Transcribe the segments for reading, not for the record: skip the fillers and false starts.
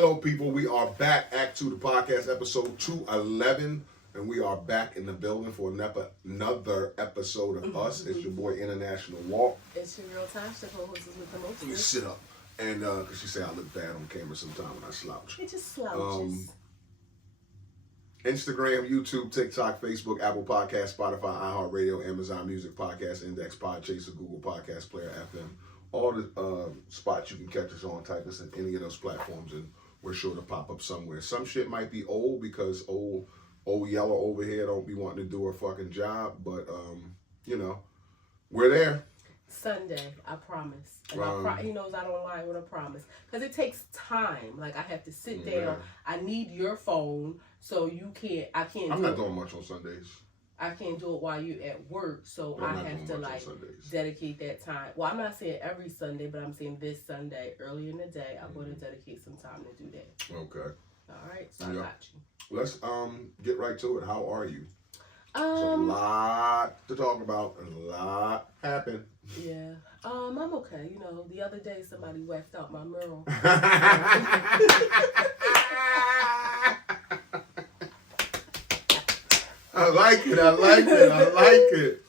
Hello, people. We are back. Act 2, the podcast, episode 211. And we are back in the building for another episode of Us. It's your boy, International Walk. It's your real time, the co-host is with the most. You sit up. And, because she say I look bad on camera sometimes when I slouch. It just slouches. Instagram, YouTube, TikTok, Facebook, Apple Podcasts, Spotify, iHeartRadio, Amazon Music, Podcast Index, Podchaser, Google Podcast Player, FM. All the spots you can catch us on. Type us in any of those platforms and we're sure to pop up somewhere. Some shit might be old because old yellow over here don't be wanting to do her fucking job. But, you know, we're there. Sunday, I promise. And he knows I don't lie with a promise. Because it takes time. Like, I have to sit down. Yeah. I need your phone so you can't, I'm not doing much on Sundays. I can't do it while you're at work, so I have to like dedicate that time. Well, I'm not saying every Sunday, but I'm saying this Sunday, early in the day, I'm going to dedicate some time to do that. Okay. All right, so I got you. Let's get right to it. How are you? There's a lot to talk about. A lot happened. Yeah. I'm okay. You know, the other day somebody whacked out my mural. I like it. I like it. I like it.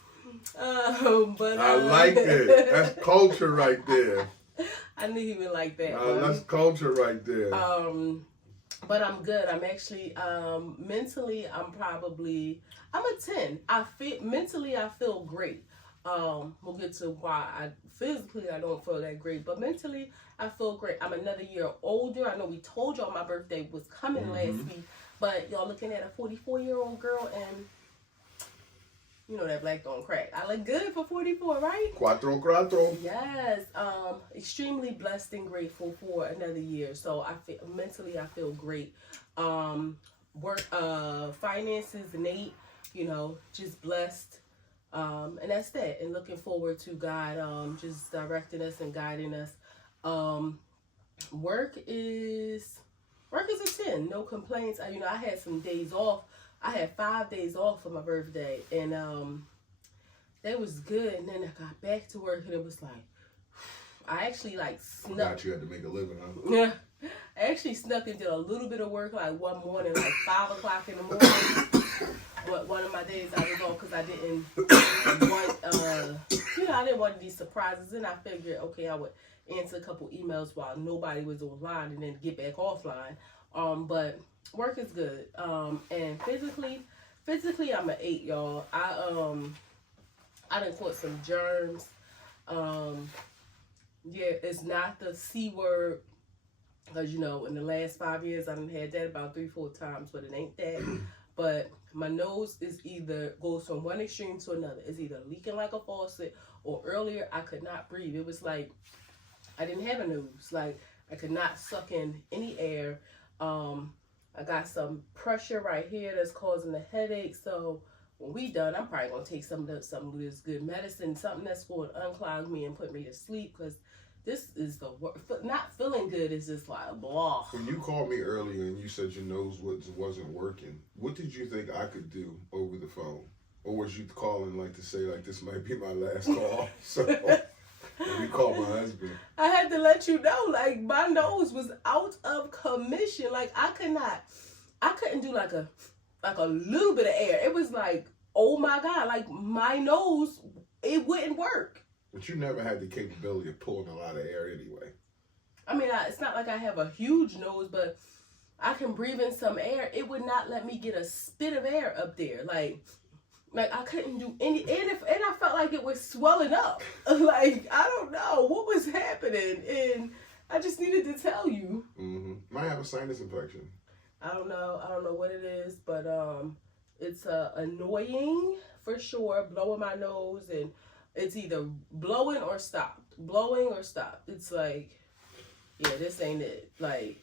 But I like it. That's culture right there. I knew he would like that. That's culture right there. But I'm good. I'm actually mentally. I'm a 10. Mentally I feel great. We'll get to why physically I don't feel that great, but mentally I feel great. I'm another year older. I know we told y'all my birthday was coming last week. But y'all looking at a 44-year-old girl, and you know that black don't crack. I look good for 44, right? Cuatro. Yes. Extremely blessed and grateful for another year. So I feel great. Work, finances, Nate, you know, just blessed. And that's that. And looking forward to God, just directing us and guiding us. Work is a 10, no complaints. I had some days off. I had 5 days off for my birthday, and that was good. And then I got back to work, and it was like, I actually snuck. Forgot you had to make a living, huh? Yeah, I actually snuck and did a little bit of work one morning, 5 o'clock in the morning. But one of my days I was off because I didn't want, I didn't want these surprises, and I figured, okay, I would answer a couple emails while nobody was online and then get back offline. But work is good. And physically I'm an 8, y'all. I done caught some germs. Yeah, it's not the C word. Because, in the last 5 years I done had that about 3-4 times, but it ain't that. But my nose goes from one extreme to another. It's either leaking like a faucet, or earlier I could not breathe. It was like I didn't have a nose. Like I could not suck in any air. I got some pressure right here that's causing the headache. So when we done, I'm probably gonna take some of this good medicine, something that's going to unclog me and put me to sleep, because this is the worst. Not feeling good is just like blah. When you called me earlier and you said your nose wasn't working, what did you think I could do over the phone? Or was you calling to say this might be my last call? So let me call my husband. I had to let you know, my nose was out of commission. I couldn't do a little bit of air. It was oh my God, my nose, it wouldn't work. But you never had the capability of pulling a lot of air anyway. I mean, it's not like I have a huge nose, but I can breathe in some air. It would not let me get a spit of air up there. I couldn't do any, and I felt like it was swelling up. I don't know what was happening, and I just needed to tell you. Might have a sinus infection. I don't know what it is, but it's annoying for sure. Blowing my nose, and it's either blowing or stopped. It's yeah, this ain't it. I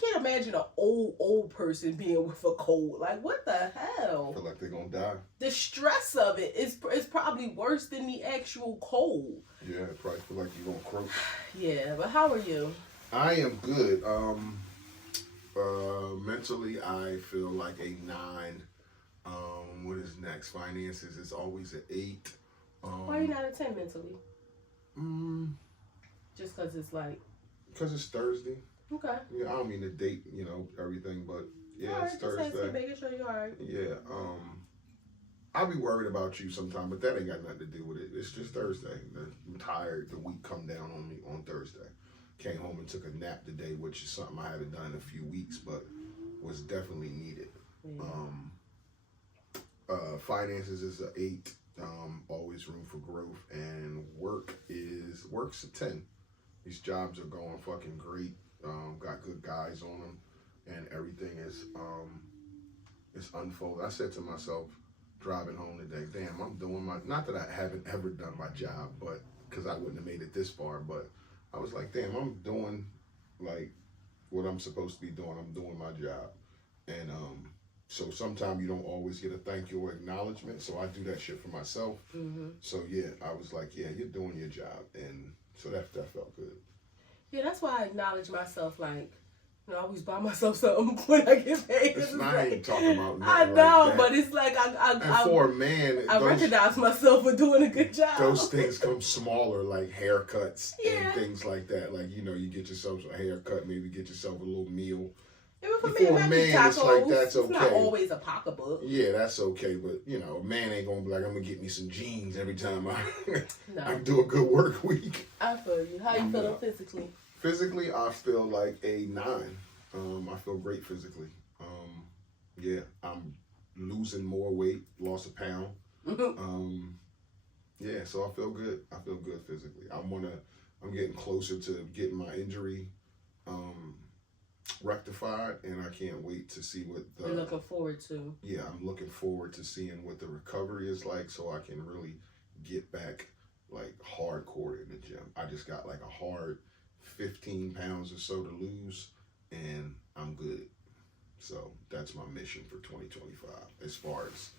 can't imagine an old person being with a cold. What the hell? Feel like they're gonna die. The stress of it is probably worse than the actual cold. Yeah, probably feel like you're gonna croak. Yeah, but how are you? I am good. Mentally, I feel like a 9. What is next? Finances is always an 8. Why are you not a 10 mentally? Just because it's Because it's Thursday. Okay. Yeah, I don't mean to date, everything, but yeah, All right, it's just asking, Thursday. making sure you're all right. Yeah, I'll be worried about you sometime, but that ain't got nothing to do with it. It's just Thursday. I'm tired. The week come down on me on Thursday. Came home and took a nap today, which is something I haven't done in a few weeks, but was definitely needed. Yeah. Finances is an 8. Always room for growth, and work's a 10. These jobs are going fucking great. Got good guys on them, and everything is unfolded. I said to myself, driving home today, damn, I'm doing not that I haven't ever done my job, but because I wouldn't have made it this far, but I was like, damn, I'm doing like what I'm supposed to be doing. I'm doing my job, and so sometimes you don't always get a thank you or acknowledgement. So I do that shit for myself. Mm-hmm. So yeah, I was like, yeah, you're doing your job, and so that felt good. Yeah, that's why I acknowledge myself. Like, I always buy myself something when I get paid. I ain't talking about I nothing know, like that. but it's like for a man, I recognize myself for doing a good job. Those things come smaller, like haircuts Yeah. and things like that. Like, you get yourself a haircut, maybe get yourself a little meal. Even for For me, a man, tacos, it's like, that's It's not okay. always a pocketbook. Yeah, that's okay, but a man ain't gonna be like, I'm gonna get me some jeans every time I do a good work week. I feel you. How you feeling physically? Physically, I feel like a 9. I feel great physically. Yeah, I'm losing more weight, lost a pound. Yeah, so I feel good. I feel good physically. I'm getting closer to getting my injury rectified, and I can't wait to see what You're looking forward to. Yeah, I'm looking forward to seeing what the recovery is like, so I can really get back like hardcore in the gym. I just got like a hard 15 pounds or so to lose, and I'm good. So that's my mission for 2025 as far as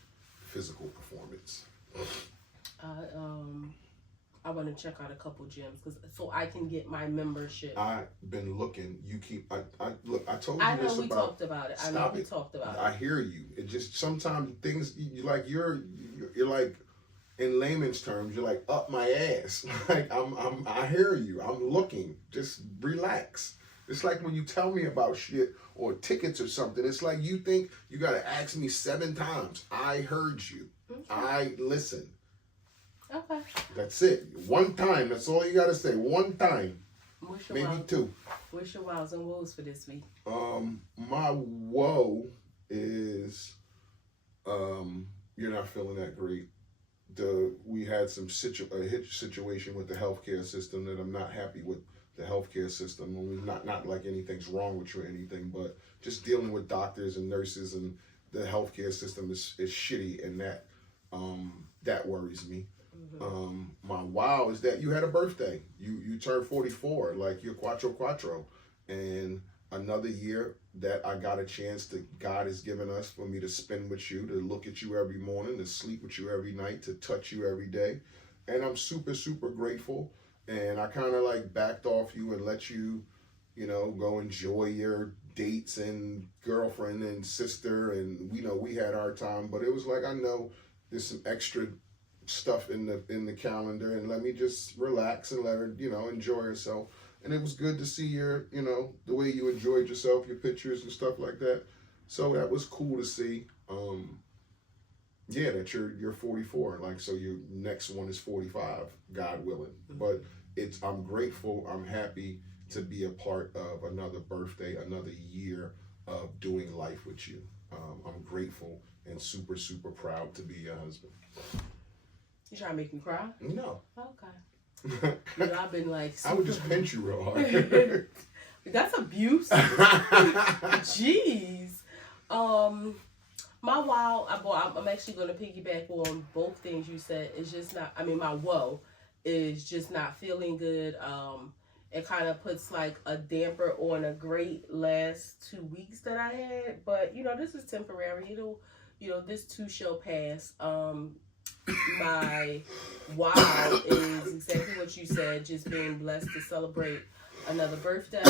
physical performance. I want to check out a couple gyms so I can get my membership. I've been looking. I told you I know this we about. talked about it. Stop it. Talked about it. I hear you. It just sometimes things you're like, in layman's terms, you're like up my ass. Like I hear you. I'm looking. Just relax. It's like when you tell me about shit or tickets or something. It's like you think you gotta ask me 7 times. I heard you. Okay. I listened. Okay. That's it. One time. That's all you gotta say. One time. Maybe 2. What's your wows and woes for this week? My woe is you're not feeling that great. We had some situation with the healthcare system that I'm not happy with. The healthcare system. I mean, not like anything's wrong with you or anything, but just dealing with doctors and nurses, and the healthcare system is shitty, and that worries me. Mm-hmm. My wow is that you had a birthday. You turned 44, like you're quattro, and another year that I got a chance that God has given us for me to spend with you, to look at you every morning, to sleep with you every night, to touch you every day, and I'm super, super grateful. And I kind of like backed off you and let you, go enjoy your dates and girlfriend and sister, and we had our time. But it was like, I know there's some extra stuff in the calendar, and let me just relax and let her, enjoy herself. And it was good to see your, the way you enjoyed yourself, your pictures and stuff like that. So that was cool to see. Yeah, that you're 44. Like, so your next one is 45, God willing. But I'm grateful. I'm happy to be a part of another birthday, another year of doing life with you. I'm grateful and super, super proud to be your husband. You trying to make me cry? No. Okay. I've been like... I would just pinch you real hard. That's abuse. Jeez. My wow, I'm actually going to piggyback on both things you said. It's just not, my woe is just not feeling good. It kind of puts like a damper on a great last 2 weeks that I had. But, this is temporary. This too shall pass. My wow is exactly what you said, just being blessed to celebrate another birthday.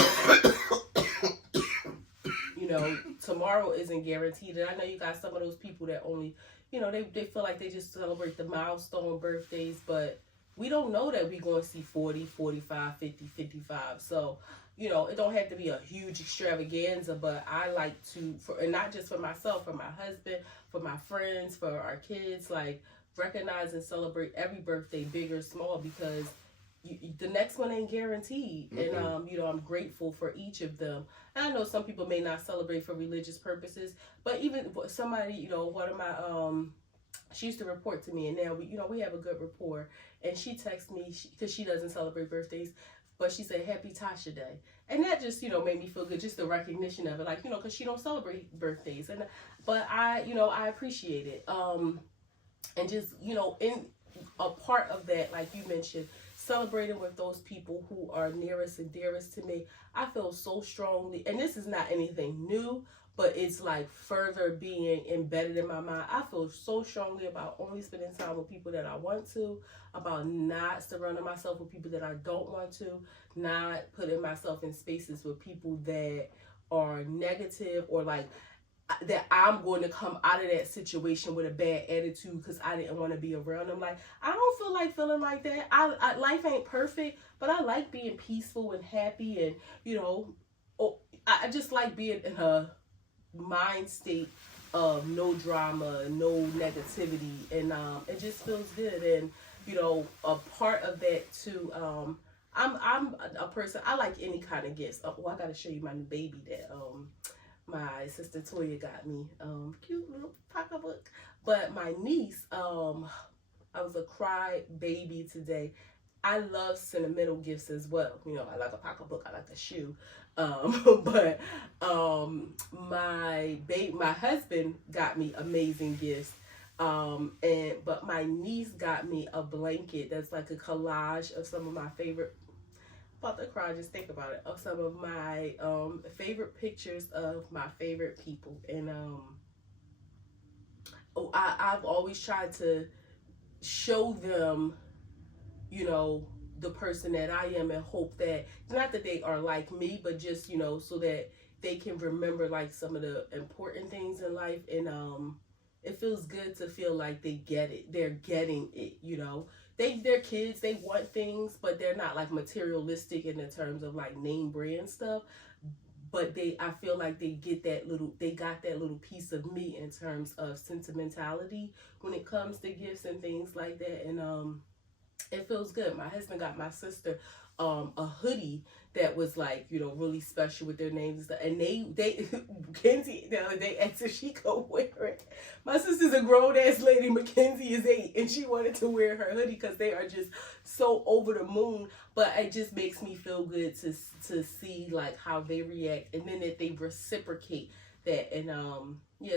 Tomorrow isn't guaranteed. And I know you got some of those people that only, they feel like they just celebrate the milestone birthdays, but we don't know that we're going to see 40, 45, 50, 55. So, it don't have to be a huge extravaganza, but I like to, and not just for myself, for my husband, for my friends, for our kids, like recognize and celebrate every birthday, big or small, because the next one ain't guaranteed. And I'm grateful for each of them. And I know some people may not celebrate for religious purposes, but even somebody, one of my she used to report to me, and now we have a good rapport. And she texts me because she doesn't celebrate birthdays, but she said Happy Tasha Day, and that just made me feel good, just the recognition of it, like because she don't celebrate birthdays, but I appreciate it. And just in a part of that, like you mentioned, celebrating with those people who are nearest and dearest to me, I feel so strongly, and this is not anything new, but it's like further being embedded in my mind. I feel so strongly about only spending time with people that I want to, about not surrounding myself with people that I don't want to, not putting myself in spaces with people that are negative, or like that I'm going to come out of that situation with a bad attitude because I didn't want to be around them. Like, I don't feel like feeling like that. I life ain't perfect, but I like being peaceful and happy, and I just like being in a mind state of no drama, no negativity, and it just feels good. And a part of that too, I'm a person, I like any kind of gifts. I gotta show you my new baby that my sister Toya got me, cute little pocketbook. But my niece, I was a cry baby today. I love sentimental gifts as well. I like a pocketbook, I like a shoe. But my husband got me amazing gifts. But my niece got me a blanket that's like a collage of some of my favorite, about to cry just think about it, of some of my favorite pictures of my favorite people. And I've always tried to show them the person that I am, and hope that, not that they are like me, but just so that they can remember like some of the important things in life. And it feels good to feel like they get it, they're getting it. They're kids, they want things, but they're not like materialistic in the terms of like name brand stuff. But I feel like they got that little piece of me in terms of sentimentality when it comes to gifts and things like that. And it feels good. My husband got my sister a hoodie that was like, really special with their names and stuff. And they Mackenzie the other day asked if she could wear it. My sister's a grown ass lady. Mackenzie is 8, and she wanted to wear her hoodie because they are just so over the moon. But it just makes me feel good to see like how they react, and then that they reciprocate that. And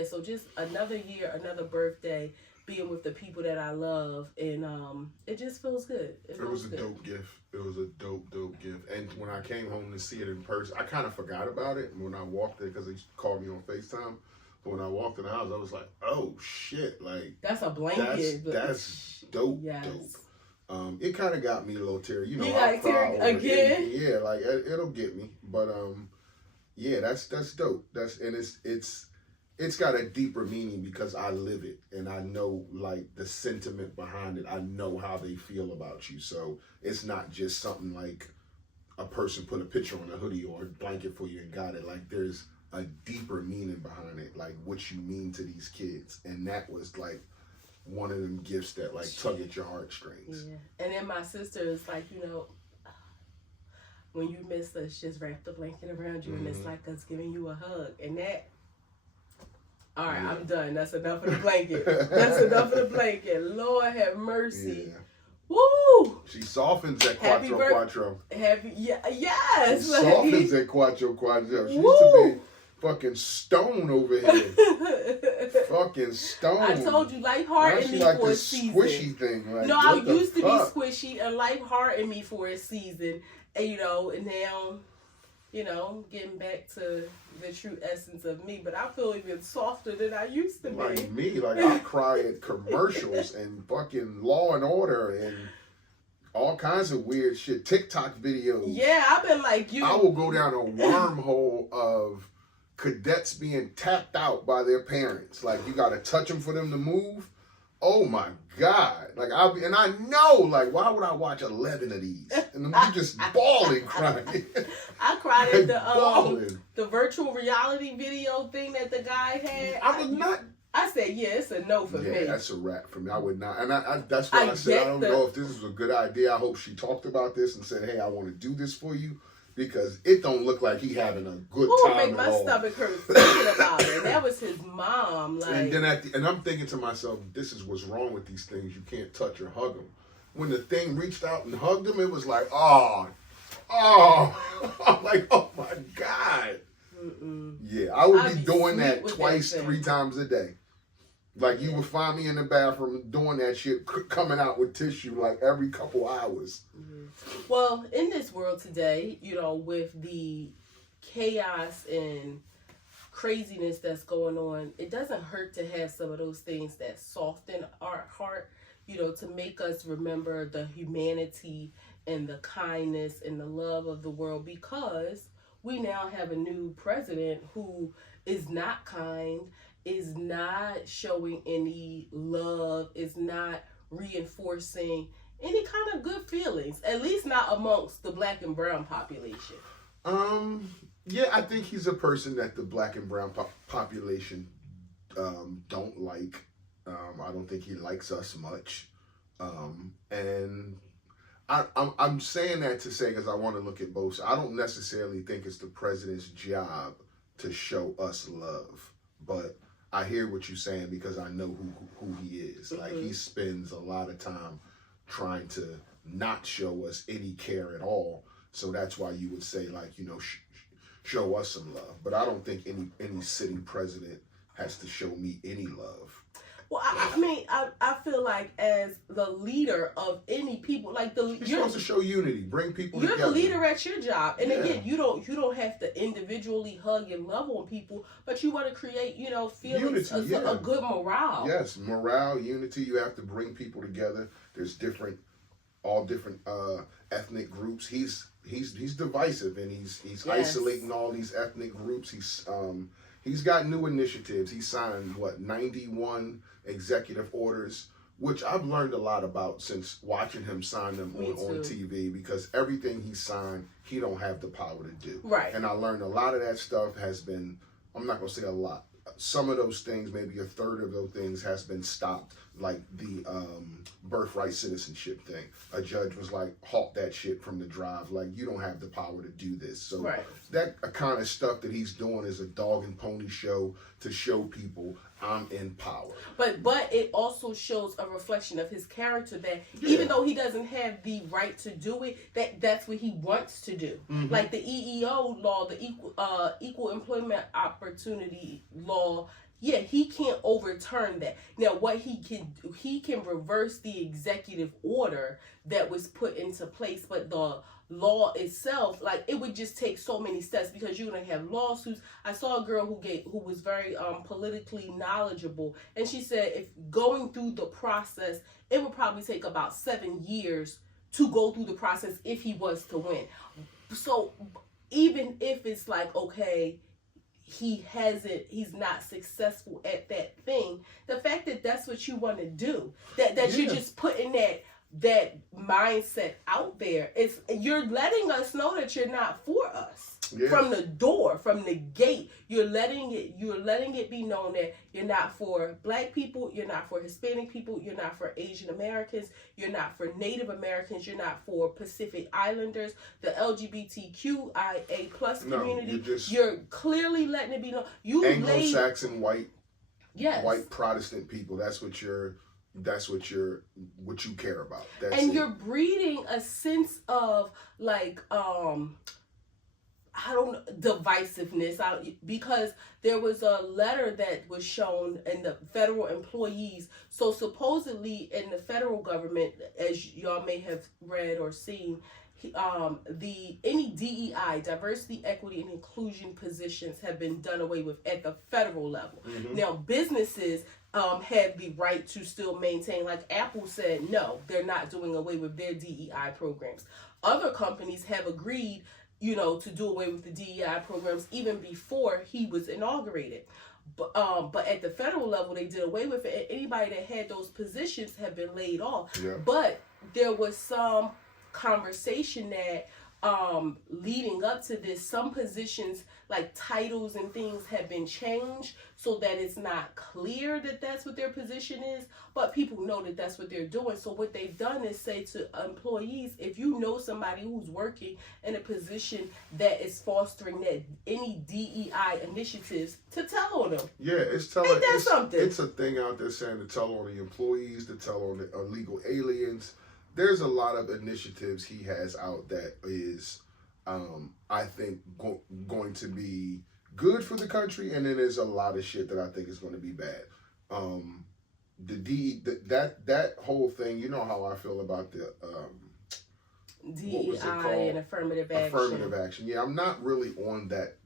so just another year, another birthday, being with the people that I love, and it just feels good. It was a dope gift. It was a dope gift. And when I came home to see it in person, I kind of forgot about it when I walked there because they called me on FaceTime. But when I walked in the house, I was like, "Oh shit!" Like, that's a blanket. That's dope. Yes. Dope. It kind of got me a little teary. You got teary again? Yeah, like it'll get me. But yeah, that's dope. It's got a deeper meaning because I live it, and I know like the sentiment behind it. I know how they feel about you. So it's not just something like a person put a picture on a hoodie or a blanket for you and got it. Like, there's a deeper meaning behind it, like what you mean to these kids. And that was like one of them gifts that like tug at your heartstrings. Yeah. And then my sister is like, when you miss us, just wrap the blanket around you, and it's like us giving you a hug. And that, all right, I'm done. That's enough of the blanket. That's enough of the blanket. Lord have mercy. Yeah. Woo! She softens at Quattro. Yes. She softens at Quattro. She used to be fucking stone over here. Fucking stone. I told you, life hardened me like for a season. Squishy thing. Like, no, I used to be squishy, and life hardened me for a season. And and now, getting back to the true essence of me, but I feel even softer than I used to be. Like me, like I cry at commercials and fucking Law and Order and all kinds of weird shit, TikTok videos. Yeah, I've been like you. I will go down a wormhole of cadets being tapped out by their parents. Like, you got to touch them for them to move. Oh my God! Like I know, like, why would I watch 11 of these? And I'm just bawling, crying. I cried at Bawling. the virtual reality video thing that the guy had. I was not. I said, yeah, it's a no for me. Yeah, that's a wrap for me. I would not. And I that's why I said I don't know if this is a good idea. I hope she talked about this and said, hey, I want to do this for you. Because it don't look like he having a good time make my at all. stomach hurt thinking about it. That was his mom. Like, and then and I'm thinking to myself, this is what's wrong with these things. You can't touch or hug them. When the thing reached out and hugged him, it was like, oh, I'm like, oh my God. Yeah, I would be doing that twice, 3 times a day. Like you would find me in the bathroom doing that shit, coming out with tissue like every couple hours. Well, in this world today, you know, with the chaos and craziness that's going on, it doesn't hurt to have some of those things that soften our heart, you know, to make us remember the humanity and the kindness and the love of the world, because we now have a new president who is not kind, is not showing any love, is not reinforcing any kind of good feelings, at least not amongst the black and brown population. Yeah, I think he's a person that the black and brown population don't like. I don't think he likes us much. And I'm saying that to say, because I want to look at both. I don't necessarily think it's the president's job to show us love, but I hear what you're saying because I know who he is. Mm-hmm. Like, he spends a lot of time trying to not show us any care at all. So that's why you would say, like, you know, show us some love. But I don't think any sitting president has to show me any love. Well, I mean, I feel like as the leader of any people, like you're supposed to show unity, bring people together. You're the leader at your job, and again, you don't have to individually hug and love on people, but you want to create, you know, feelings, unity, a good morale. Yes, morale, unity. You have to bring people together. There's all different ethnic groups. He's divisive, and he's isolating all these ethnic groups. He's got new initiatives. He signed 91 executive orders, which I've learned a lot about since watching him sign them on TV, because everything he signed, he don't have the power to do. Right. And I learned a lot of that stuff has been, I'm not going to say a lot, some of those things, maybe a third of those things has been stopped, like the birthright citizenship thing. A judge was like, halt that shit from the drive. Like, you don't have the power to do this. So that kind of stuff that he's doing is a dog and pony show to show people I'm in power. But it also shows a reflection of his character that even though he doesn't have the right to do it, that's what he wants to do. Mm-hmm. Like the EEO law, the equal employment opportunity law. Yeah, he can't overturn that. Now, what he can reverse the executive order that was put into place, but the law itself, like, it would just take so many steps because you're gonna have lawsuits. I saw a girl who was very politically knowledgeable, and she said if going through the process, it would probably take about 7 years to go through the process if he was to win. So even if it's like, okay, he's not successful at that thing, the fact that that's what you want to do, that you're just putting that mindset out there, you're letting us know that you're not for us. From the door, from the gate, you're letting it be known that you're not for black people, you're not for Hispanic people, you're not for Asian Americans, you're not for Native Americans, you're not for Pacific Islanders, the LGBTQIA plus community. You're clearly letting it be known. Anglo-Saxon white Protestant people. That's what you care about. You're breeding a sense of like divisiveness, because there was a letter that was shown in the federal employees. So supposedly in the federal government, as y'all may have read or seen, any DEI, diversity, equity, and inclusion positions have been done away with at the federal level. Mm-hmm. Now businesses have the right to still maintain, like Apple said, no, they're not doing away with their DEI programs. Other companies have agreed, to do away with the DEI programs even before he was inaugurated. But at the federal level, they did away with it. And anybody that had those positions have been laid off. Yeah. But there was some conversation that leading up to this, some positions like titles and things have been changed so that it's not clear that that's what their position is, but people know that that's what they're doing. So what they've done is say to employees, if you know somebody who's working in a position that is fostering that any DEI initiatives, to tell on them. Yeah, it's telling. Ain't that something? It's a thing out there saying to tell on the employees, to tell on the illegal aliens. There's a lot of initiatives he has out that is, I think, going to be good for the country, and then there's a lot of shit that I think is going to be bad. That whole thing, you know how I feel about the DEI and affirmative action. Affirmative action. Yeah, I'm not really on that.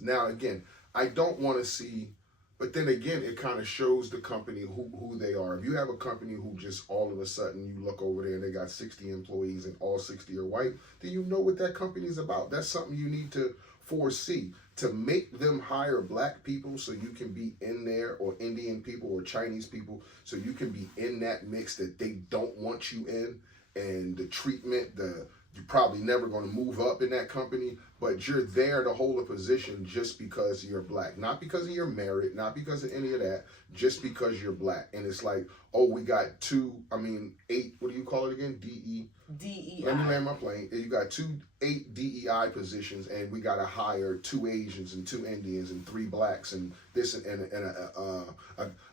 Now again, I don't want to see. But then again, it kind of shows the company who they are. If you have a company who just all of a sudden you look over there and they got 60 employees and all 60 are white, then you know what that company is about. That's something you need to foresee. To make them hire black people so you can be in there, or Indian people or Chinese people, so you can be in that mix that they don't want you in, and the treatment, you're probably never going to move up in that company, but you're there to hold a position just because you're black. Not because of your merit, not because of any of that, just because you're black. And it's like, oh, we got 8, what do you call it again? DEI. Let me land my plane. You got 8 DEI positions, and we got to hire 2 Asians and 2 Indians and 3 blacks and this and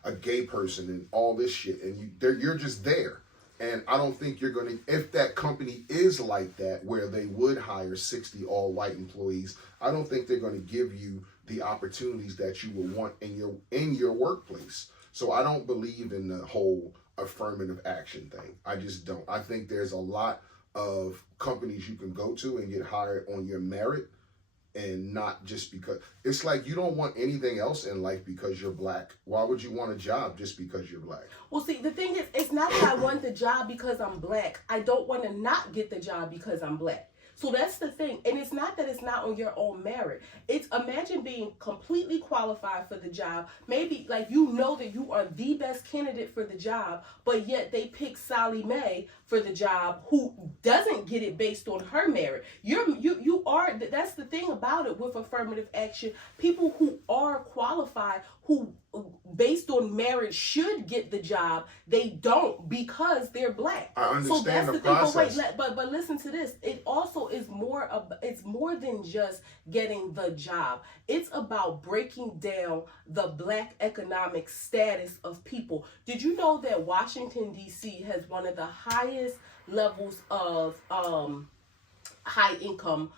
a gay person and all this shit. And you're just there. And I don't think you're going to, if that company is like that, where they would hire 60 all white employees, I don't think they're going to give you the opportunities that you would want in your workplace. So I don't believe in the whole affirmative action thing. I just don't. I think there's a lot of companies you can go to and get hired on your merit, and not just because. It's like you don't want anything else in life because you're black. Why would you want a job just because you're black? Well, see, the thing is, it's not that I want the job because I'm black. I don't want to not get the job because I'm black. So that's the thing. And it's not that it's not on your own merit. It's, imagine being completely qualified for the job. Maybe like you know that you are the best candidate for the job, but yet they pick Sally Mae for the job who doesn't get it based on her merit. You are, that's the thing about it with affirmative action. People who are qualified, who based on merit should get the job, they don't because they're black. I understand. So that's the thing. Process. But listen to this. It also is it's more than just getting the job. It's about breaking down the black economic status of people. Did you know that Washington D.C. has one of the highest levels of high income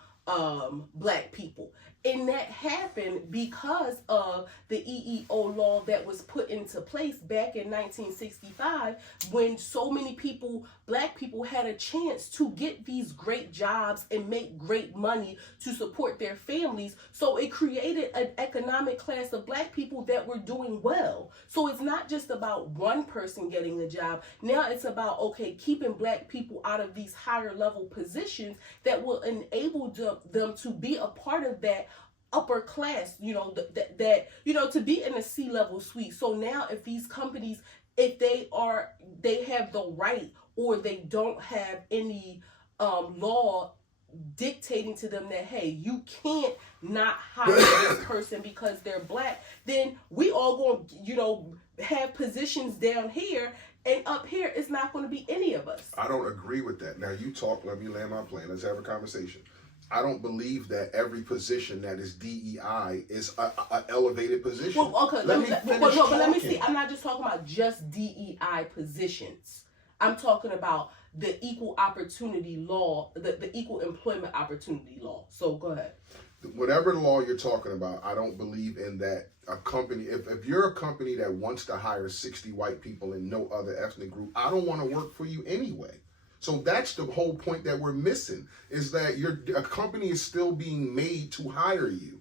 black people? And that happened because of the EEO law that was put into place back in 1965, when so many people, black people, had a chance to get these great jobs and make great money to support their families. So it created an economic class of black people that were doing well. So it's not just about one person getting a job. Now it's about, okay, keeping black people out of these higher level positions that will enable them to be a part of that upper class, to be in a C-level suite. So now if these companies, if they have the right, or they don't have any law dictating to them that, hey, you can't not hire this person because they're black, then we all going to, have positions down here, and up here it's not going to be any of us. I don't agree with that. Now you talk, let me land my plane. Let's have a conversation. I don't believe that every position that is DEI is a elevated position. Well, okay, let me see. I'm not just talking about just DEI positions. I'm talking about the equal opportunity law, the equal employment opportunity law. So go ahead. Whatever law you're talking about, I don't believe in that. A company, if you're a company that wants to hire 60 white people and no other ethnic group, I don't want to work for you anyway. So that's the whole point that we're missing, is that a company is still being made to hire you.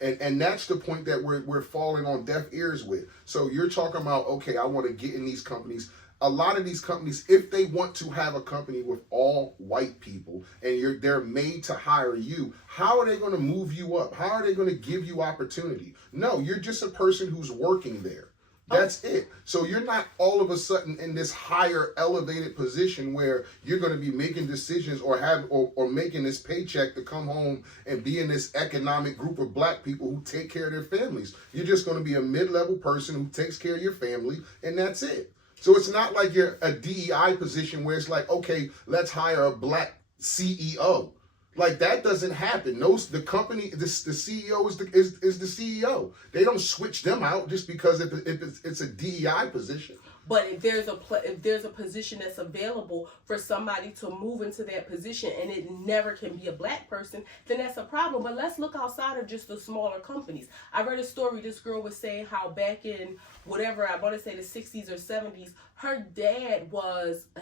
And that's the point that we're falling on deaf ears with. So you're talking about, okay, I want to get in these companies. a lot of these companies, if they want to have a company with all white people and they're made to hire you, how are they going to move you up? How are they going to give you opportunity? No, you're just a person who's working there. That's it. So you're not all of a sudden in this higher elevated position where you're going to be making decisions or making this paycheck to come home and be in this economic group of black people who take care of their families. You're just going to be a mid-level person who takes care of your family, and that's it. So it's not like you're a DEI position where it's like, okay, let's hire a black CEO. Like, that doesn't happen. The company, the CEO is the CEO. They don't switch them out just because it's a DEI position. But if there's a position that's available for somebody to move into that position and it never can be a black person, then that's a problem. But let's look outside of just the smaller companies. I read a story. This girl was saying how back in whatever, I want to say the 60s or 70s, her dad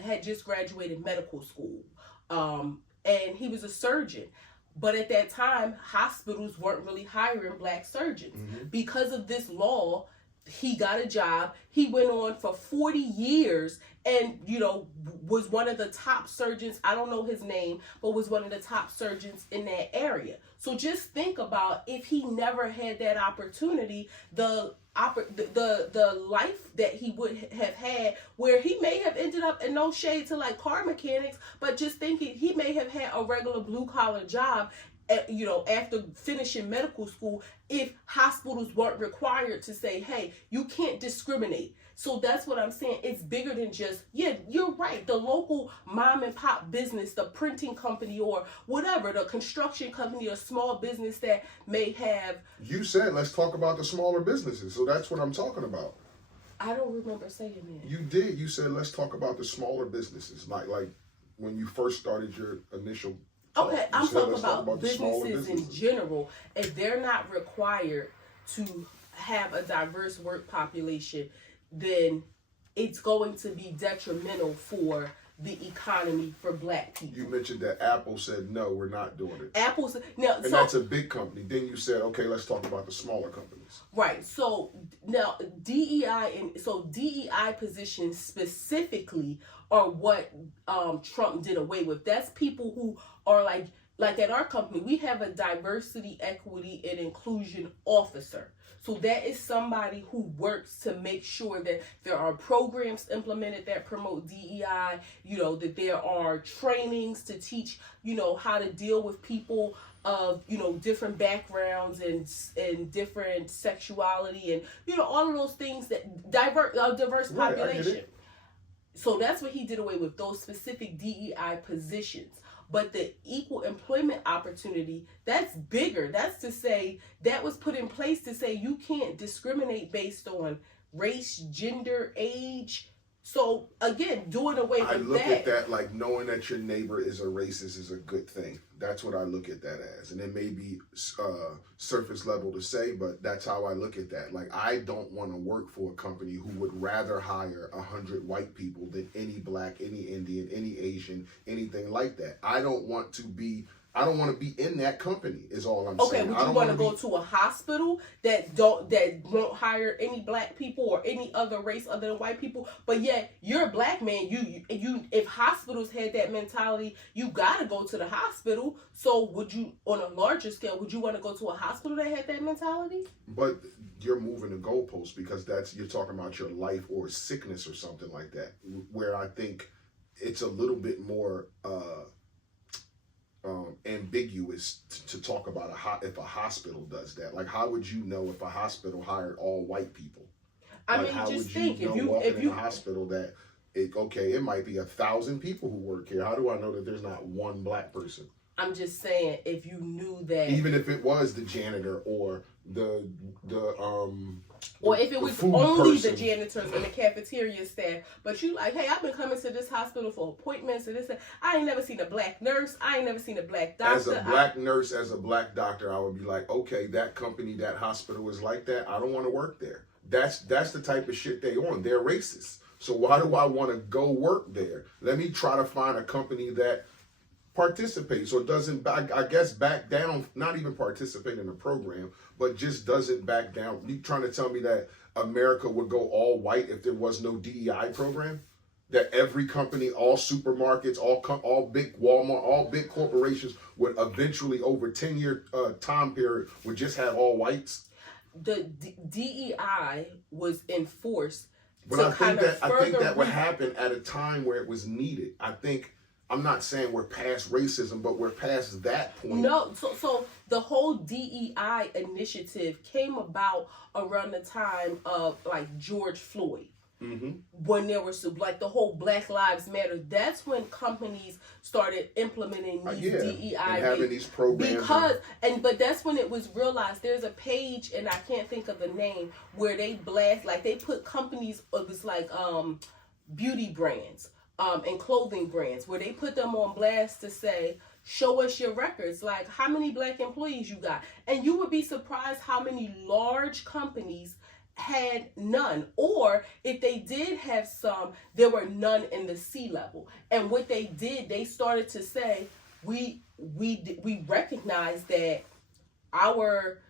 had just graduated medical school. And he was a surgeon. But at that time, hospitals weren't really hiring black surgeons. Mm-hmm. Because of this law, he got a job. He went on for 40 years and, was one of the top surgeons. I don't know his name, but was one of the top surgeons in that area. So just think about if he never had that opportunity, the life that he would have had, where he may have ended up, in no shade to like car mechanics, but just thinking he may have had a regular blue collar job, after finishing medical school, if hospitals weren't required to say, hey, you can't discriminate. So that's what I'm saying. It's bigger than just, you're right, the local mom and pop business, the printing company or whatever, the construction company or small business that may have. You said, let's talk about the smaller businesses. So that's what I'm talking about. I don't remember saying that. You did. You said, let's talk about the smaller businesses. Like when you first started your initial talk. Okay, I'm talking about businesses in general. If they're not required to have a diverse work population, then it's going to be detrimental for the economy for black people. You mentioned that Apple said, no, we're not doing it. Apple said, now, and that's a big company. Then you said, okay, let's talk about the smaller companies. Right. So now DEI positions specifically are what Trump did away with. That's people who are like at our company, we have a diversity, equity, and inclusion officer. So that is somebody who works to make sure that there are programs implemented that promote DEI, that there are trainings to teach, how to deal with people of, different backgrounds and different sexuality and, all of those things that diverse population. Right, so that's what he did away with, those specific DEI positions. But the equal employment opportunity, that's bigger. That's to say, that was put in place to say you can't discriminate based on race, gender, age. So again, doing away with that. I look at that like knowing that your neighbor is a racist is a good thing. That's what I look at that as. And it may be surface level to say, but that's how I look at that. Like, I don't want to work for a company who would rather hire 100 white people than any black, any Indian, any Asian, anything like that. I don't want to be in that company is all I'm saying. Okay, would you want to go to a hospital that won't hire any black people or any other race other than white people? But yet you're a black man. You if hospitals had that mentality, you gotta go to the hospital. So would you, on a larger scale, would you want to go to a hospital that had that mentality? But you're moving the goalposts because you're talking about your life or sickness or something like that, where I think it's a little bit more ambiguous to talk about if a hospital does that. Like, how would you know if a hospital hired all white people? I mean, just think if you in a hospital that it might be 1,000 people who work here. How do I know that there's not one black person? I'm just saying, if you knew that, even if it was the janitor or or if it was only the janitors and the cafeteria staff, but you like, hey, I've been coming to this hospital for appointments and this. I ain't never seen a black nurse. I ain't never seen a black doctor. As a black nurse, as a black doctor, I would be like, okay, that company, that hospital is like that. I don't want to work there. That's the type of shit they on. They're racist. So why do I want to go work there? Let me try to find a company that participates or doesn't, I guess, back down, not even participate in the program, but just doesn't back down. You trying to tell me that America would go all white if there was no DEI program? that every company, all supermarkets, all big Walmart, all big corporations would eventually, over 10-year time period, would just have all whites? The DEI was enforced. But I think that would happen at a time where it was needed. I'm not saying we're past racism, but we're past that point. No, so the whole DEI initiative came about around the time of like George Floyd. Mm-hmm. When there was like the whole Black Lives Matter, that's when companies started implementing these DEI and having these programs. But that's when it was realized. There's a page, and I can't think of the name, where they blast, like they put companies, it was like beauty brands and clothing brands, where they put them on blast to say, show us your records, like how many Black employees you got. And you would be surprised how many large companies had none, or if they did have some, there were none in the C-level. And what they did, they started to say, we recognize that our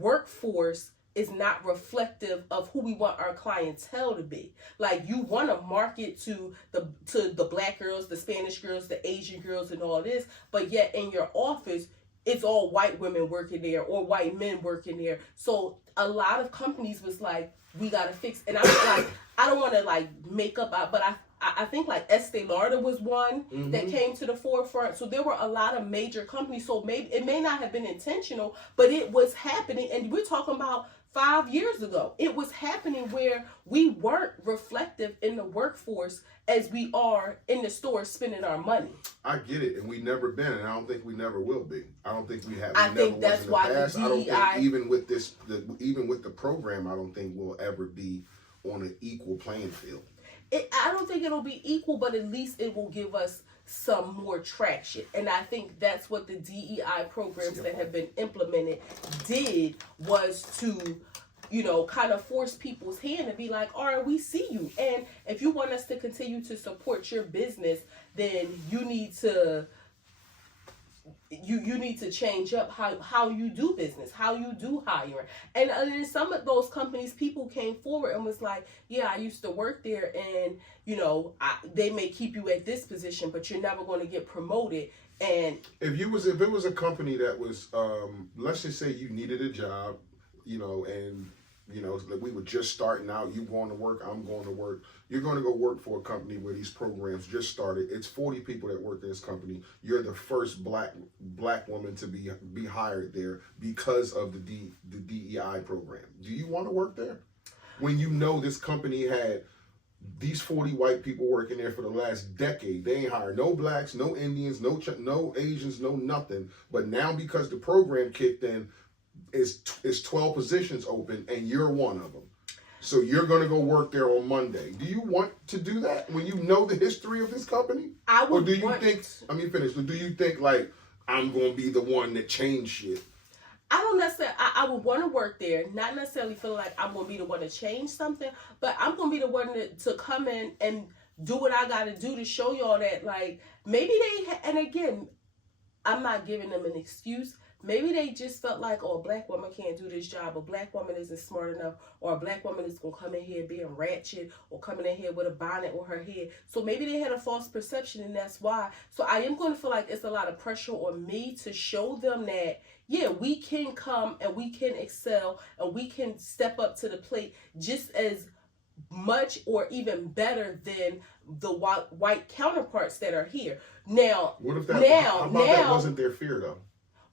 workforce is not reflective of who we want our clientele to be. Like, you want to market to the Black girls, the Spanish girls, the Asian girls, and all this, but yet in your office it's all white women working there or white men working there. So a lot of companies was like, we gotta fix. And I'm like, I don't want to like make up, but I think like Estee Lauder was one that came to the forefront. So there were a lot of major companies. So maybe it may not have been intentional, but it was happening. And we're talking about 5 years ago. It was happening where we weren't reflective in the workforce as we are in the store spending our money. I get it, and we never been, and I don't think we never will be. I don't think we have. I think that's why the DEI. I don't think even with the program, I don't think we'll ever be on an equal playing field. I don't think it'll be equal, but at least it will give us some more traction. And I think that's what the DEI programs that have been implemented did, was to, kind of force people's hand and be like, all right, we see you. And if you want us to continue to support your business, then you need to you need to change up how you do business, how you do hiring. And in some of those companies, people came forward and was like, yeah, I used to work there, and they may keep you at this position, but you're never going to get promoted. And if it was a company that was let's just say you needed a job, and we were just starting out, you going to work, I'm going to work. You're going to go work for a company where these programs just started. It's 40 people that work in this company. You're the first black woman to be hired there because of the DEI program. Do you want to work there? When you know this company had these 40 white people working there for the last decade. They ain't hired no blacks, no Indians, no Asians, no nothing. But now because the program kicked in, is 12 positions open, and you're one of them. So you're going to go work there on Monday. Do you want to do that when you know the history of this company? Or do you think like, I'm going to be the one that changed shit? I don't necessarily, I would want to work there, not necessarily feel like I'm going to be the one to change something, but I'm going to be the one to come in and do what I got to do to show y'all that, like, maybe and again, I'm not giving them an excuse. Maybe they just felt like, oh, a black woman can't do this job, a black woman isn't smart enough, or a black woman is going to come in here being ratchet, or coming in here with a bonnet on her head. So maybe they had a false perception, and that's why. So I am going to feel like it's a lot of pressure on me to show them that, yeah, we can come and we can excel and we can step up to the plate just as much or even better than the white counterparts that are here. Now, what if that wasn't their fear, though?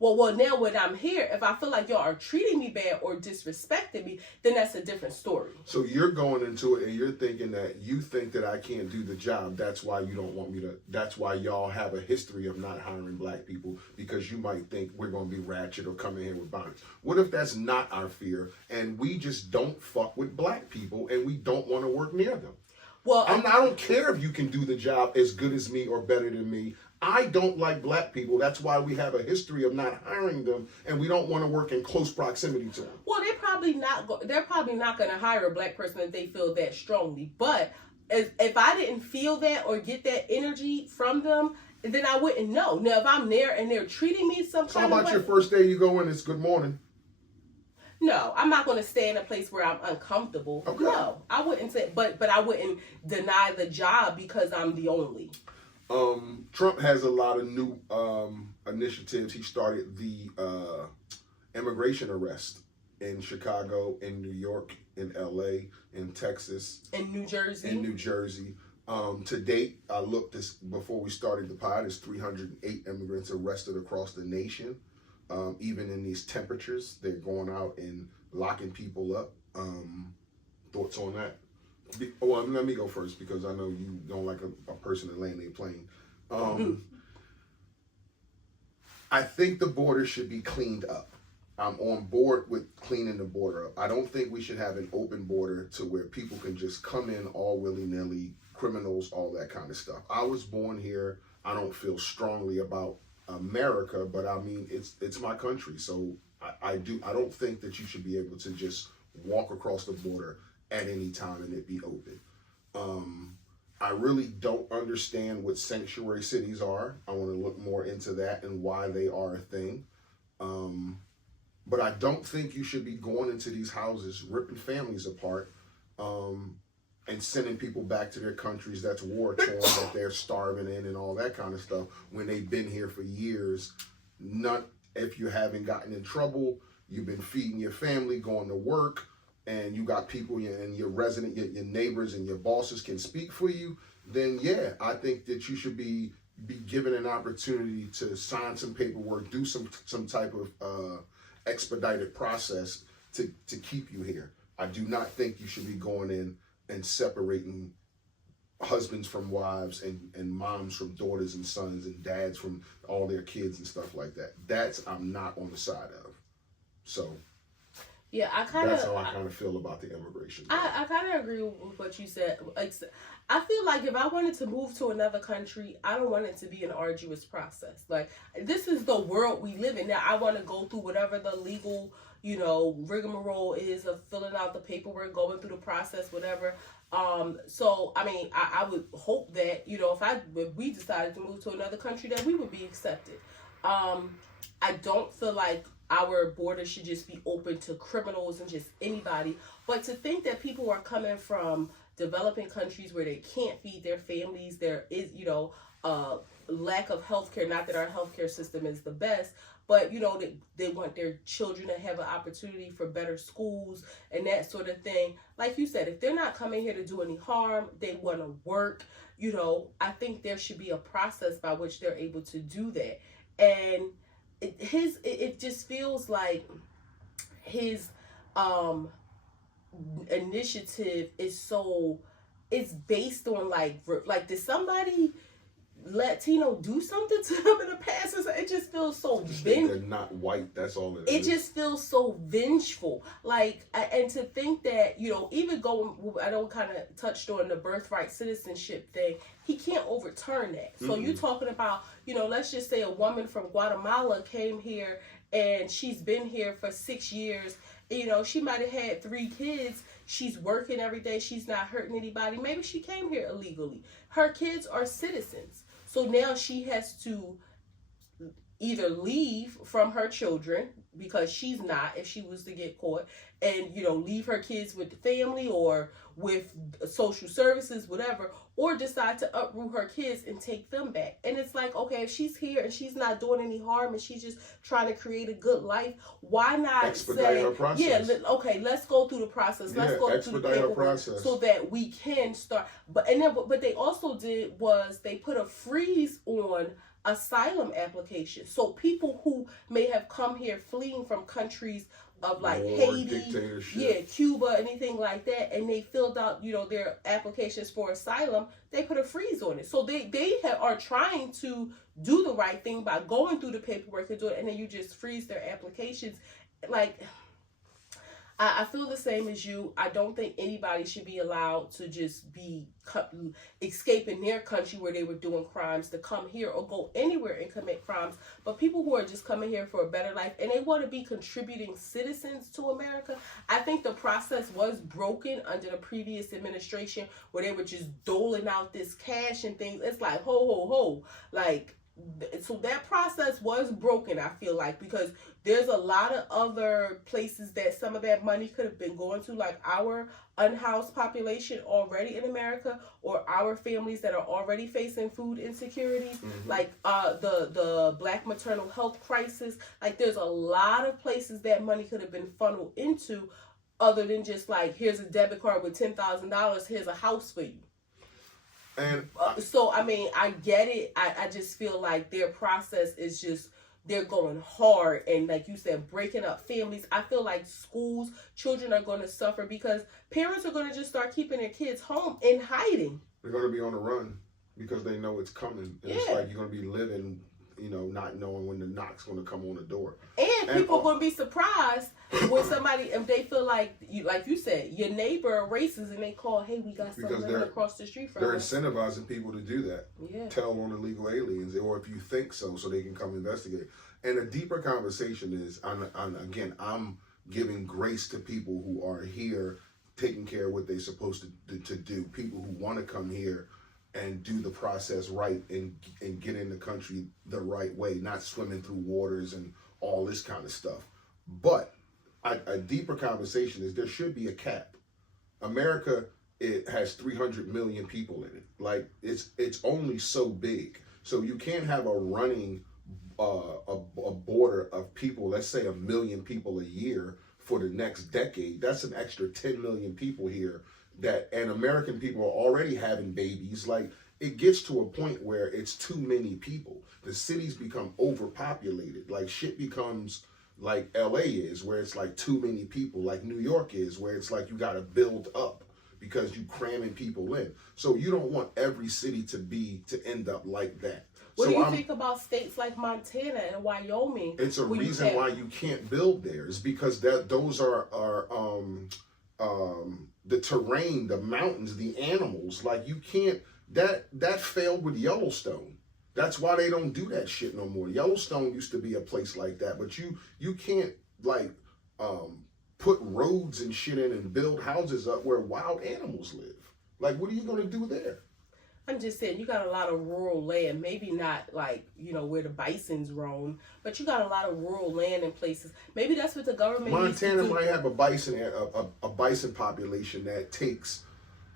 Well, now when I'm here, if I feel like y'all are treating me bad or disrespecting me, then that's a different story. So you're going into it and you're thinking that you think that I can't do the job. That's why you don't want me to. That's why y'all have a history of not hiring black people, because you might think we're going to be ratchet or come in here with bonnets. What if that's not our fear and we just don't fuck with black people and we don't want to work near them? Well, I don't care if you can do the job as good as me or better than me. I don't like black people. That's why we have a history of not hiring them, and we don't want to work in close proximity to them. Well, they're probably not going to hire a black person if they feel that strongly. But if I didn't feel that or get that energy from them, then I wouldn't know. Now, if I'm there and they're treating me some kind of way. How about your first day you go in, it's good morning? No, I'm not going to stay in a place where I'm uncomfortable. Okay. No, I wouldn't say, but I wouldn't deny the job because I'm the only. Trump has a lot of new initiatives. He started the immigration arrest in Chicago, in New York, in LA, in Texas, in New Jersey. To date, I looked this before we started the pod. There's 308 immigrants arrested across the nation. Even in these temperatures, they're going out and locking people up. Thoughts on that? Well, let me go first because I know you don't like a person to land their plane. I think the border should be cleaned up. I'm on board with cleaning the border up. I don't think we should have an open border to where people can just come in all willy-nilly, criminals, all that kind of stuff. I was born here. I don't feel strongly about America, but I mean, it's my country. So I don't think that you should be able to just walk across the border at any time and it be open. I really don't understand what sanctuary cities are. I want to look more into that and why they are a thing. But I don't think you should be going into these houses, ripping families apart, and sending people back to their countries that's war-torn, that they're starving in and all that kind of stuff when they've been here for years. Not if you haven't gotten in trouble, you've been feeding your family, going to work, and you got people and your resident, your neighbors and your bosses can speak for you, then yeah, I think that you should be given an opportunity to sign some paperwork, do some type of expedited process to keep you here. I do not think you should be going in and separating husbands from wives and moms from daughters and sons and dads from all their kids and stuff like that. That's I'm not on the side of. So yeah, that's how I kind of feel about the immigration. I kind of agree with what you said. I feel like if I wanted to move to another country, I don't want it to be an arduous process. Like, this is the world we live in. Now, I want to go through whatever the legal, rigmarole is of filling out the paperwork, going through the process, whatever. So, I mean, I would hope that, if we decided to move to another country, that we would be accepted. I don't feel like our border should just be open to criminals and just anybody. But to think that people are coming from developing countries where they can't feed their families, there is, lack of healthcare. Not that our healthcare system is the best, but, they want their children to have an opportunity for better schools and that sort of thing. Like you said, if they're not coming here to do any harm, they want to work, I think there should be a process by which they're able to do that. And it just feels like his initiative it's based on like did somebody Latino do something to them in the past? It just feels so they're not white. That's all it is. It just feels so vengeful. And to think that, even going, I know kind of touched on the birthright citizenship thing, he can't overturn that. So you're talking about, let's just say a woman from Guatemala came here and she's been here for 6 years. She might have had 3 kids. She's working every day. She's not hurting anybody. Maybe she came here illegally. Her kids are citizens. So now she has to either leave from her children, because she's not, if she was to get caught, and, leave her kids with the family or with social services, whatever, or decide to uproot her kids and take them back. And it's like, okay, if she's here and she's not doing any harm and she's just trying to create a good life, why not expedite her process? Yeah, okay, let's go through the process. Let's go through the paperwork so that we can start. But they also did was they put a freeze on asylum applications. So people who may have come here fleeing from countries of like Haiti, Cuba, anything like that, and they filled out, their applications for asylum, they put a freeze on it. So they are trying to do the right thing by going through the paperwork and do it, and then you just freeze their applications. Like, I feel the same as you. I don't think anybody should be allowed to just be escaping their country where they were doing crimes to come here or go anywhere and commit crimes. But people who are just coming here for a better life and they want to be contributing citizens to America, I think the process was broken under the previous administration where they were just doling out this cash and things. It's like, ho, ho, ho. Like, so that process was broken, I feel like, because there's a lot of other places that some of that money could have been going to, like our unhoused population already in America, or our families that are already facing food insecurities, like the Black maternal health crisis. Like, there's a lot of places that money could have been funneled into, other than just like, here's a debit card with $10,000, here's a house for you. And so, I mean, I get it. I just feel like their process is just, they're going hard. And like you said, breaking up families. I feel like schools, children are going to suffer because parents are going to just start keeping their kids home in hiding. They're going to be on the run because they know it's coming. And it's like you're going to be living, not knowing when the knock's going to come on the door. And people are going to be surprised when somebody, if they feel like you said, your neighbor are racist and they call, hey, we got someone living across the street from us. They're incentivizing people to do that. Yeah. Tell on illegal aliens, or if you think so they can come investigate. And a deeper conversation is, I'm giving grace to people who are here taking care of what they're supposed to do. People who want to come here and do the process right and get in the country the right way, not swimming through waters and all this kind of stuff. But a deeper conversation is there should be a cap. America, it has 300 million people in it. Like, it's only so big. So you can't have a running a border of people, let's say 1 million people a year for the next decade. That's an extra 10 million people here, and American people are already having babies. Like, it gets to a point where it's too many people. The cities become overpopulated. Like, shit becomes like LA is, where it's like too many people, like New York is, where it's like you got to build up because you cramming people in. So you don't want every city to end up like that. What do you think about states like Montana and Wyoming? It's a reason why you can't build there. It's because those are the terrain, the mountains, the animals. Like, you can't. That failed with Yellowstone. That's why they don't do that shit no more. Yellowstone used to be a place like that, but you can't put roads and shit in and build houses up where wild animals live. Like, what are you gonna do there? I'm just saying, you got a lot of rural land, maybe not like, where the bisons roam, but you got a lot of rural land in places. Maybe that's what the government Montana might have a bison population that takes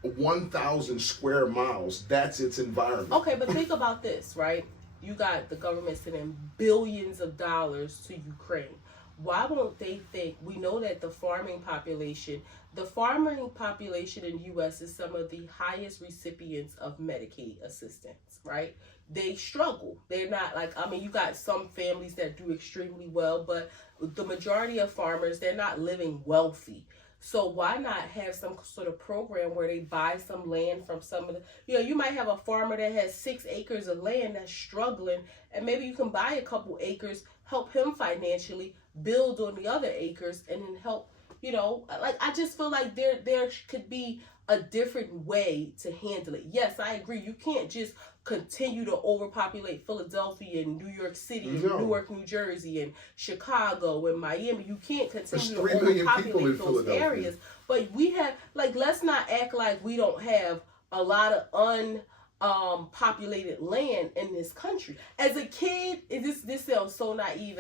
1,000 square miles. That's its environment. Okay, but think about this, right? You got the government sending billions of dollars to Ukraine. Why won't they think, we know that the farming population in the U.S. is some of the highest recipients of Medicaid assistance, right? They struggle. They're not like, you got some families that do extremely well, but the majority of farmers, they're not living wealthy. So why not have some sort of program where they buy some land from some of the, you might have a farmer that has 6 acres of land that's struggling, and maybe you can buy a couple acres, help him financially, build on the other acres, and then help, I just feel like there could be a different way to handle it. Yes, I agree. You can't just continue to overpopulate Philadelphia and New York City and Newark, New Jersey and Chicago and Miami. You can't continue to overpopulate those areas. But we have, let's not act like we don't have a lot of populated land in this country. As a kid, this sounds so naive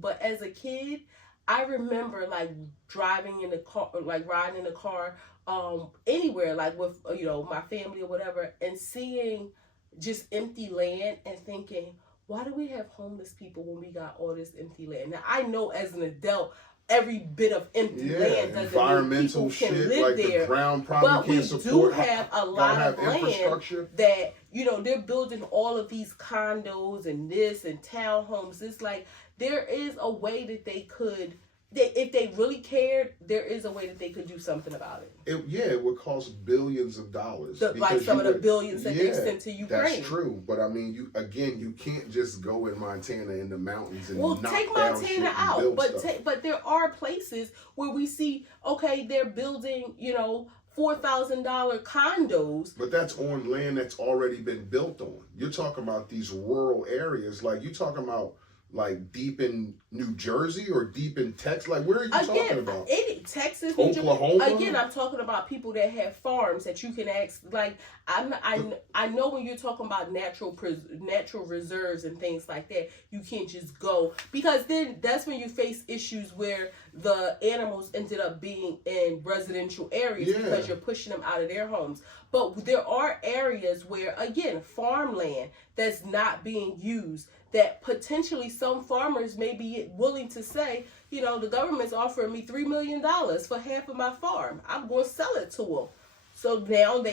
but as a kid, I remember driving in the car, riding in the car, anywhere, with my family or whatever, and seeing just empty land and thinking, why do we have homeless people when we got all this empty land? Now, I know as an adult, every bit of empty land doesn't mean people can live there. The ground but we support, do have a lot of land that, they're building all of these condos and this and townhomes. It's like, there is a way that they could, if they really cared, there is a way that they could do something about it. It would cost billions of dollars. Like some of the billions that they sent to Ukraine. That's true. But you can't just go in Montana in the mountains and take Montana out. But there are places where we see, they're building, $4,000 condos. But that's on land that's already been built on. You're talking about these rural areas. Like, you're talking about like deep in New Jersey or deep in Texas? Like, where are you talking about? Texas, Oklahoma. Again, I'm talking about people that have farms that you can ask. Like, I know when you're talking about natural reserves and things like that, you can't just go, because then that's when you face issues where the animals ended up being in residential areas because you're pushing them out of their homes. But there are areas where, again, farmland that's not being used, that potentially some farmers may be willing to say, you know, the government's offering me $3 million for half of my farm. I'm going to sell it to them. So now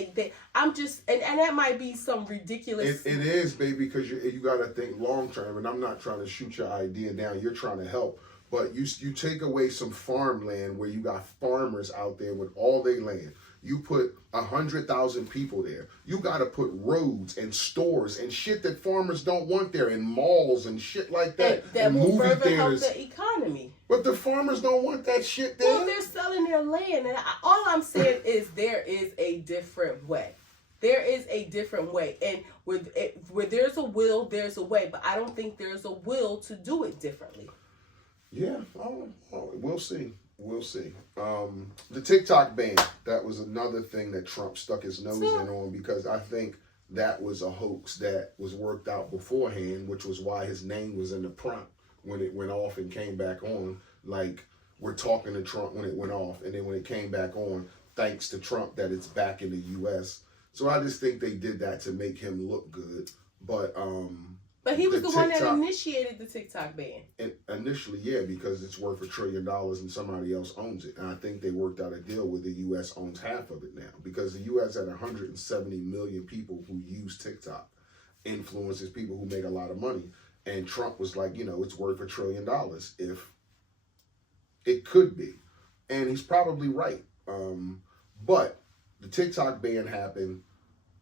I'm just, and that might be some ridiculous. It is, baby, because you got to think long term. And I'm not trying to shoot your idea down. You're trying to help. But you take away some farmland where you got farmers out there with all their land. You put 100,000 people there. You got to put roads and stores and shit that farmers don't want there, and malls and shit like that. That will further help the economy. But the farmers don't want that shit there. Well, they're selling their land. And all I'm saying is there is a different way. There is a different way. And where there's a will, there's a way. But I don't think there's a will to do it differently. Yeah, we'll see. We'll see. The TikTok ban, that was another thing that Trump stuck his nose in on, because I think that was a hoax that was worked out beforehand, which was why his name was in the prompt when it went off and came back on. Like, we're talking to Trump when it went off, and then when it came back on, thanks to Trump that it's back in the U.S. So I just think they did that to make him look good. But he was the one that initiated the TikTok ban. And initially, yeah, because it's worth $1 trillion and somebody else owns it. And I think they worked out a deal where the U.S. owns half of it now, because the U.S. had 170 million people who use TikTok, influencers, people who make a lot of money. And Trump was like, you know, it's worth $1 trillion if it could be. And he's probably right. But the TikTok ban happened.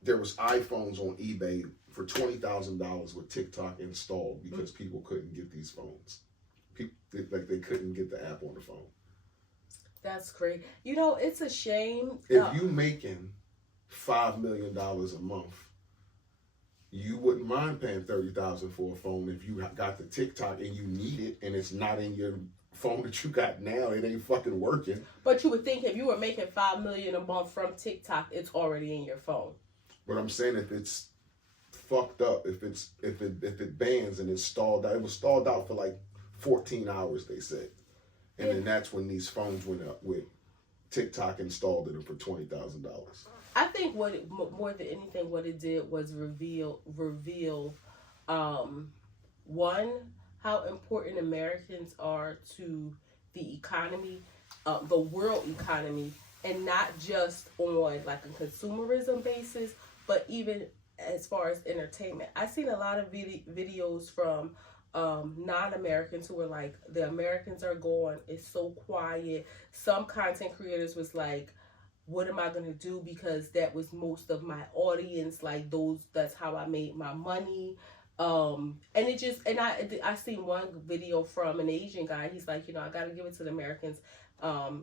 There was iPhones on eBay for $20,000 with TikTok installed because people couldn't get these phones. They couldn't get the app on the phone. That's great. You know, it's a shame. If you making $5 million a month, you wouldn't mind paying $30,000 for a phone if you got the TikTok and you need it and it's not in your phone that you got now. It ain't fucking working. But you would think if you were making $5 million a month from TikTok, it's already in your phone. But I'm saying if it's fucked up, if it bans and it's stalled out, it was stalled out for like 14 hours, they said. And then that's when these phones went up with TikTok installed in them for $20,000. I think more than anything, what it did was reveal one, how important Americans are to the economy, the world economy, and not just on like a consumerism basis, but even as far as entertainment. I've seen a lot of videos from non-Americans who were like, the Americans are gone, it's so quiet. Some content creators was like, what am I going to do, because that was most of my audience, like that's how I made my money. And I seen one video from an Asian guy. He's like, you know, I got to give it to the Americans.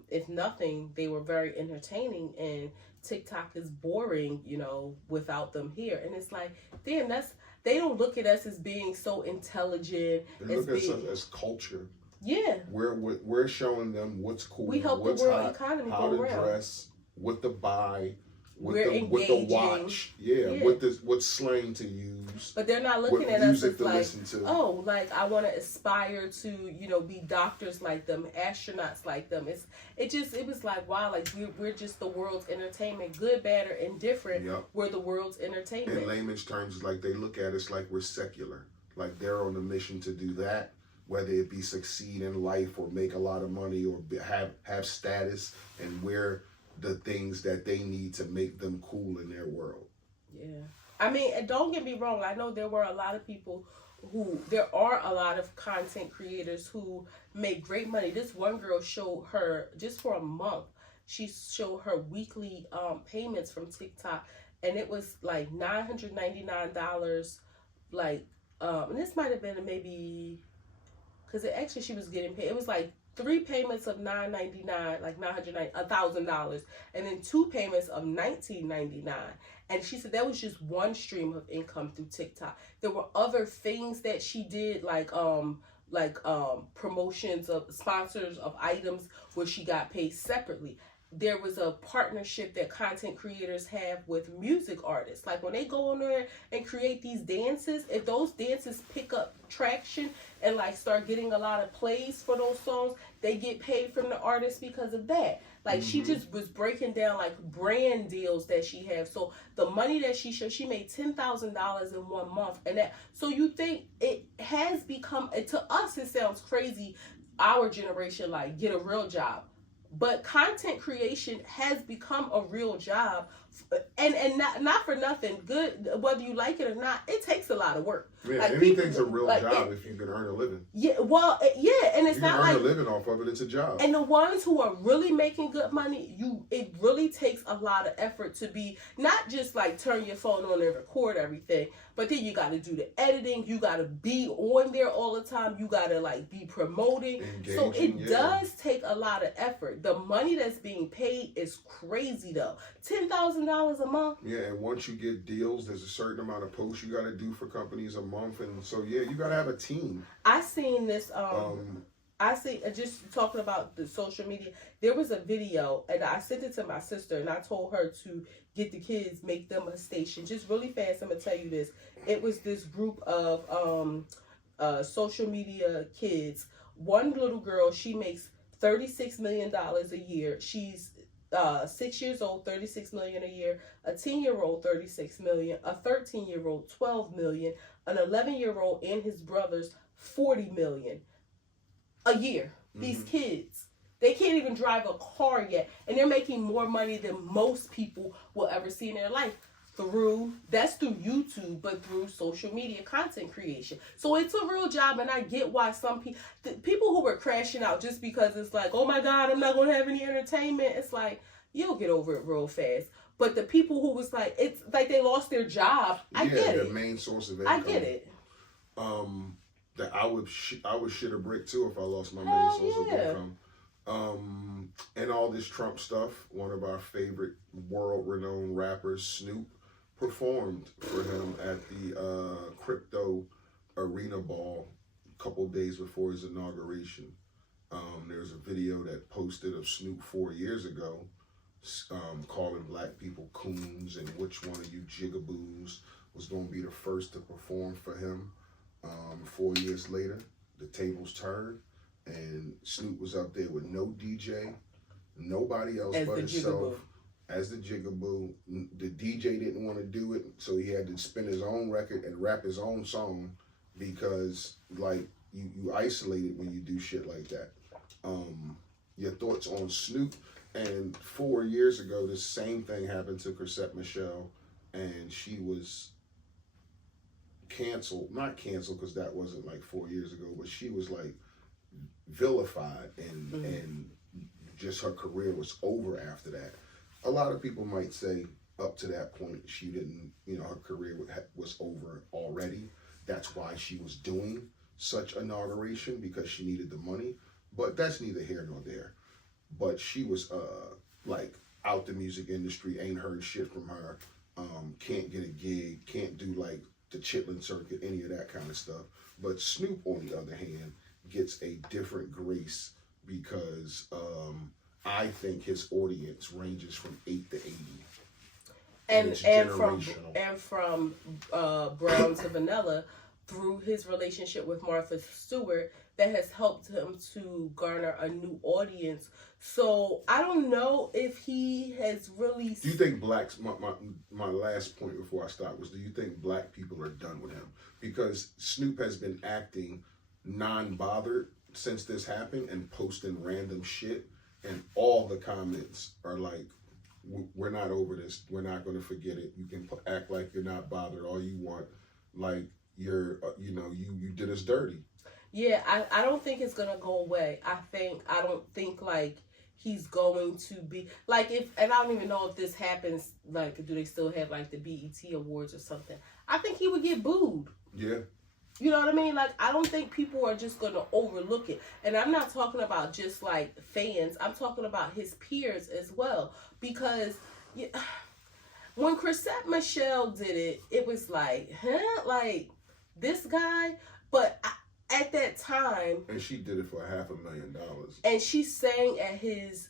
If nothing, they were very entertaining, and TikTok is boring, you know, without them here. And it's like, damn, they don't look at us as being so intelligent. They look at us as culture. Yeah. We're showing them what's cool, we help what's the world hot, economy how go to around. dress, what to buy, with the watch, what slang to use. But they're not looking at us as like, oh, like I want to aspire to, you know, be doctors like them, astronauts like them. It was like, wow, like we're just the world's entertainment, good, bad, or indifferent. Yep. We're the world's entertainment. In layman's terms, like they look at us like we're secular, like they're on a mission to do that, whether it be succeed in life or make a lot of money or have status, and we're the things that they need to make them cool in their world. Yeah. I mean, and don't get me wrong. I know there are a lot of content creators who make great money. This one girl showed her, just for a month, she showed her weekly payments from TikTok, and it was like $999. Like, and this might have been maybe, because actually she was getting paid. It was like 3 payments of $999, like $1,000, and then 2 payments of $19.99. And she said that was just one stream of income through TikTok. There were other things that she did, like promotions of sponsors of items where she got paid separately. There was a partnership that content creators have with music artists. Like when they go on there and create these dances, if those dances pick up traction and like start getting a lot of plays for those songs, they get paid from the artist because of that. Like she just was breaking down like brand deals that she has. So the money that she made $10,000 in 1 month, and that, so you think it has become, to us it sounds crazy, our generation, like get a real job. But content creation has become a real job, and not for nothing. Good, whether you like it or not, it takes a lot of work. Yeah, like anything's a real job if you can earn a living. Yeah, well, yeah, and it's you not can earn like a living off of it. It's a job. And the ones who are really making good money, it really takes a lot of effort to be not just like turn your phone on and record everything, but then you got to do the editing. You got to be on there all the time. You got to like be promoting. So it does take a lot of effort. The money that's being paid is crazy though. $10,000 a month. Yeah, and once you get deals, there's a certain amount of posts you got to do for companies a month, and so yeah, you got to have a team. I seen this. I see, just talking about the social media, there was a video, and I sent it to my sister, and I told her to get the kids, make them a station. Just really fast, I'm going to tell you this. It was this group of social media kids. One little girl, she makes $36 million a year. She's 6 years old, $36 million a year. A 10-year-old, $36 million. A 13-year-old, $12 million. An 11-year-old and his brothers, $40 million a year. These kids, they can't even drive a car yet, and they're making more money than most people will ever see in their life that's through YouTube, but through social media content creation. So it's a real job, and I get why some people who were crashing out just because it's like, oh my God, I'm not going to have any entertainment. It's like, you'll get over it real fast. But the people who was like, it's like they lost their job. I get it. Their main source of income. I get it. That I would shit a brick too if I lost my main source of income. And all this Trump stuff, one of our favorite world-renowned rappers, Snoop, performed for him at the crypto arena ball a couple days before his inauguration. There's a video that posted of Snoop 4 years ago, calling black people coons and which one of you jigaboos was going to be the first to perform for him. 4 years later, the tables turned, and Snoop was up there with no DJ, nobody else but himself as the jigaboo. The DJ didn't want to do it, so he had to spin his own record and rap his own song because, like, you isolated when you do shit like that. Your thoughts on Snoop? And 4 years ago, the same thing happened to Chrisette Michele, and she was not canceled because that wasn't like 4 years ago, but she was like vilified and just her career was over after that. A lot of people might say up to that point she didn't, her career was over already. That's why she was doing such inauguration, because she needed the money, but that's neither here nor there. But she was like out the music industry, ain't heard shit from her, can't get a gig, can't do like the Chitlin circuit, any of that kind of stuff. But Snoop, on the other hand, gets a different grace because I think his audience ranges from 8 to 80. And from Brown to Vanilla, through his relationship with Martha Stewart, that has helped him to garner a new audience. So I don't know if he has really. Do you think blacks? My last point before I stop was: do you think black people are done with him? Because Snoop has been acting non-bothered since this happened and posting random shit, and all the comments are like, "We're not over this. We're not going to forget it. You can act like you're not bothered all you want, like you're, you did us dirty." Yeah, I don't think it's gonna go away. I don't think like he's going to be like, and I don't even know if this happens, like, do they still have like the BET Awards or something? I think he would get booed. Yeah. You know what I mean? Like, I don't think people are just going to overlook it. And I'm not talking about just like fans. I'm talking about his peers as well. Because when Chrisette Michele did it, it was like, huh? Like, this guy? But at that time... And she did it for $500,000. And she sang at his...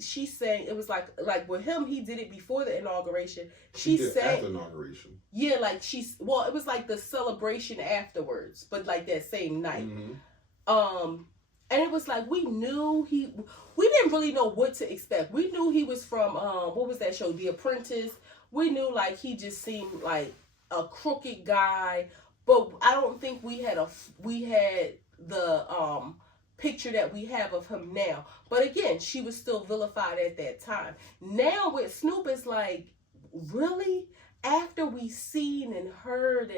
she sang, it was like with him, he did it before the inauguration. She sang at the inauguration. Yeah, like it was like the celebration afterwards, but like that same night. And it was like we didn't really know what to expect. We knew he was from what was that show, The Apprentice. We knew like he just seemed like a crooked guy, but I don't think we had the picture that we have of him now. But again, she was still vilified at that time. Now with Snoop, it's like, really? After we seen and heard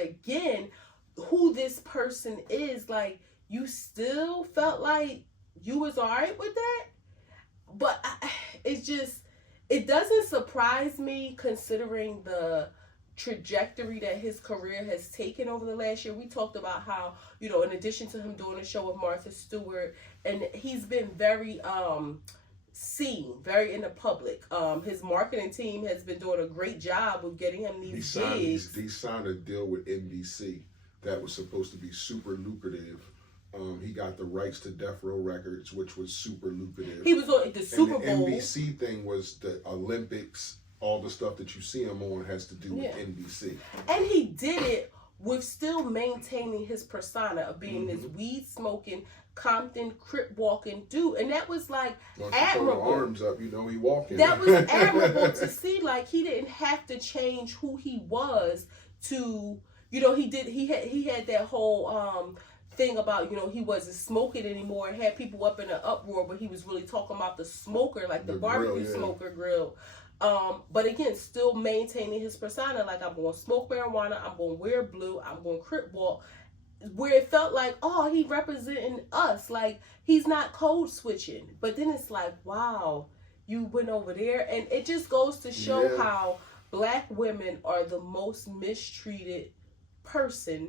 again who this person is, like, you still felt like you was all right with that? But it doesn't surprise me considering the trajectory that his career has taken over the last year. We talked about how, in addition to him doing a show with Martha Stewart, and he's been very seen, very in the public. His marketing team has been doing a great job of getting him these gigs. He signed a deal with NBC that was supposed to be super lucrative. He got the rights to Death Row Records, which was super lucrative. He was on the Super Bowl. And the NBC thing was the Olympics. All the stuff that you see him on has to do with NBC. And he did it with still maintaining his persona of being this weed-smoking, Compton, crip-walking dude. And that was, like, admirable. Throw the arms up, he walking. That was admirable to see. Like, he didn't have to change who he was to, he had that whole thing about, he wasn't smoking anymore and had people up in an uproar, but he was really talking about the smoker, like the barbecue smoker grill. But again, still maintaining his persona, like, I'm going to smoke marijuana, I'm going to wear blue, I'm going to crip walk, where it felt like, oh, he representing us, like, he's not code switching. But then it's like, wow, you went over there, and it just goes to show how Black women are the most mistreated person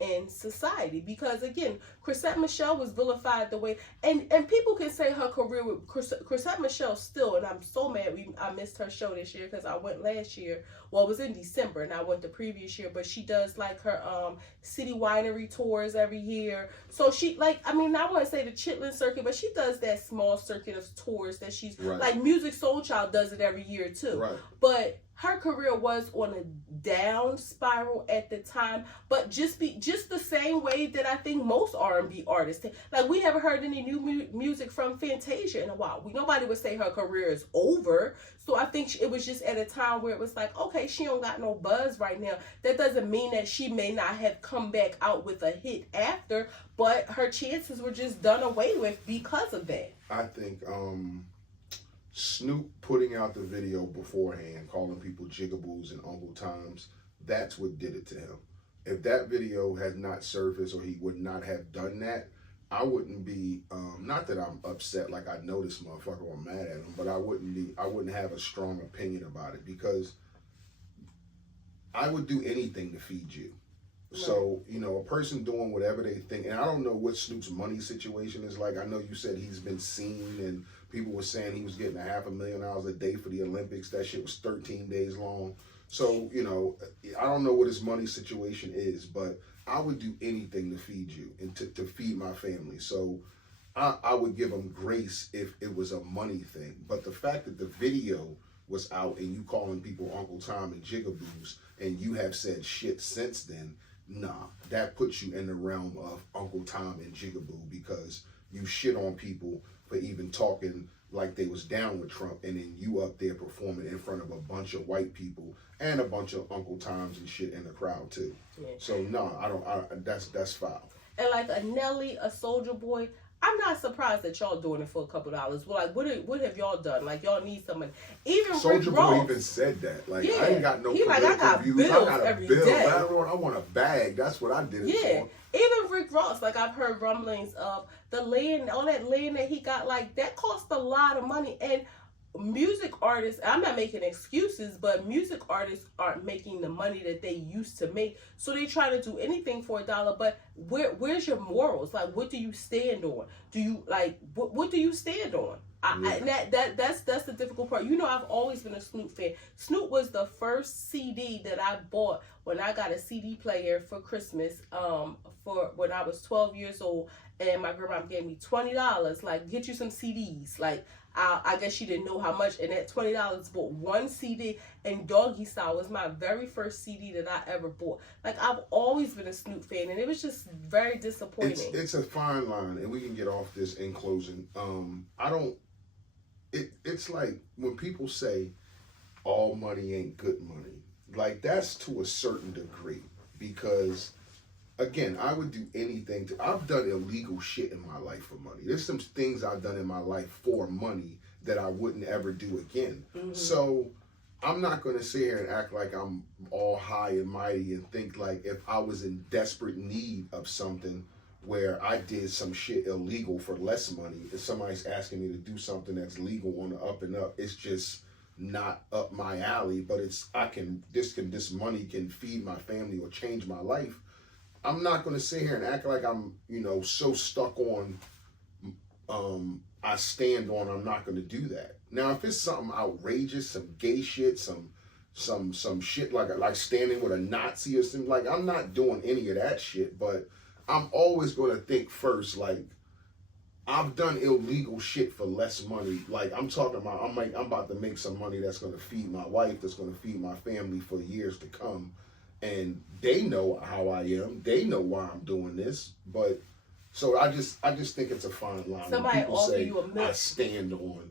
in society. Because again, Chrisette Michele was vilified the way, and people can say her career with Chrisette Michele still, and I'm so mad I missed her show this year because I went last year. Well, it was in December and I went the previous year, but she does like her city winery tours every year. So she, like, I mean, I wouldn't say the Chitlin circuit, but she does that small circuit of tours that she's like Music Soul Child does it every year too. But her career was on a down spiral at the time, but just the same way that I think most R&B artists take. Like, we haven't heard any new music from Fantasia in a while. Nobody would say her career is over. So I think it was just at a time where it was like, okay, she don't got no buzz right now. That doesn't mean that she may not have come back out with a hit after, but her chances were just done away with because of that. I think Snoop putting out the video beforehand, calling people jigaboos and Uncle Toms, that's what did it to him. If that video had not surfaced or he would not have done that, I wouldn't be, not that I'm upset like I know this motherfucker or I'm mad at him, but I wouldn't have a strong opinion about it, because I would do anything to feed you. Right. So, a person doing whatever they think, and I don't know what Snoop's money situation is like. I know you said he's been seen and people were saying he was getting $500,000 a day for the Olympics. That shit was 13 days long. So, I don't know what his money situation is, but I would do anything to feed you and to feed my family. So I would give him grace if it was a money thing. But the fact that the video was out and you calling people Uncle Tom and jigaboos and you have said shit since then, nah, that puts you in the realm of Uncle Tom and jigaboo, because you shit on people for even talking like they was down with Trump, and then you up there performing in front of a bunch of white people and a bunch of Uncle Toms and shit in the crowd too. Yeah. So no, that's foul. And like a Nelly, a Soulja Boy, I'm not surprised that y'all doing it for a couple dollars. Well, like, what have y'all done? Like, y'all need some money. Even Soulja Boy even said that. Like, I ain't got no political views. I got a bill. I want a bag. That's what I did it for. Even Rick Ross, like, I've heard rumblings of the land, all that land that he got, like, that cost a lot of money. And music artists, I'm not making excuses, but music artists aren't making the money that they used to make, so they try to do anything for $1. But where's your morals? Like, what do you stand on? Do you like what do you stand on? And that's the difficult part. I've always been a Snoop fan. Snoop was the first CD that I bought when I got a CD player for Christmas, for when I was 12 years old, and my grandma gave me $20. Like, get you some CDs. Like, I guess she didn't know how much, and that $20 bought one CD, and Doggy Style was my very first CD that I ever bought. Like, I've always been a Snoop fan, and it was just very disappointing. It's a fine line, and we can get off this in closing. It's like when people say all money ain't good money, like, that's to a certain degree, because again, I would do anything I've done illegal shit in my life for money. There's some things I've done in my life for money that I wouldn't ever do again. Mm-hmm. So I'm not going to sit here and act like I'm all high and mighty and think like if I was in desperate need of something where I did some shit illegal for less money, if somebody's asking me to do something that's legal on the up and up, it's just not up my alley. But this money can feed my family or change my life. I'm not going to sit here and act like I'm, so stuck on, I stand on, I'm not going to do that. Now, if it's something outrageous, some gay shit, some shit like standing with a Nazi or something, like, I'm not doing any of that shit, but I'm always going to think first, like, I've done illegal shit for less money. Like, I'm about to make some money that's going to feed my wife, that's going to feed my family for years to come. And they know how I am. They know why I'm doing this. But so I just think it's a fine line. Somebody when people offer say you $1 million. I stand on,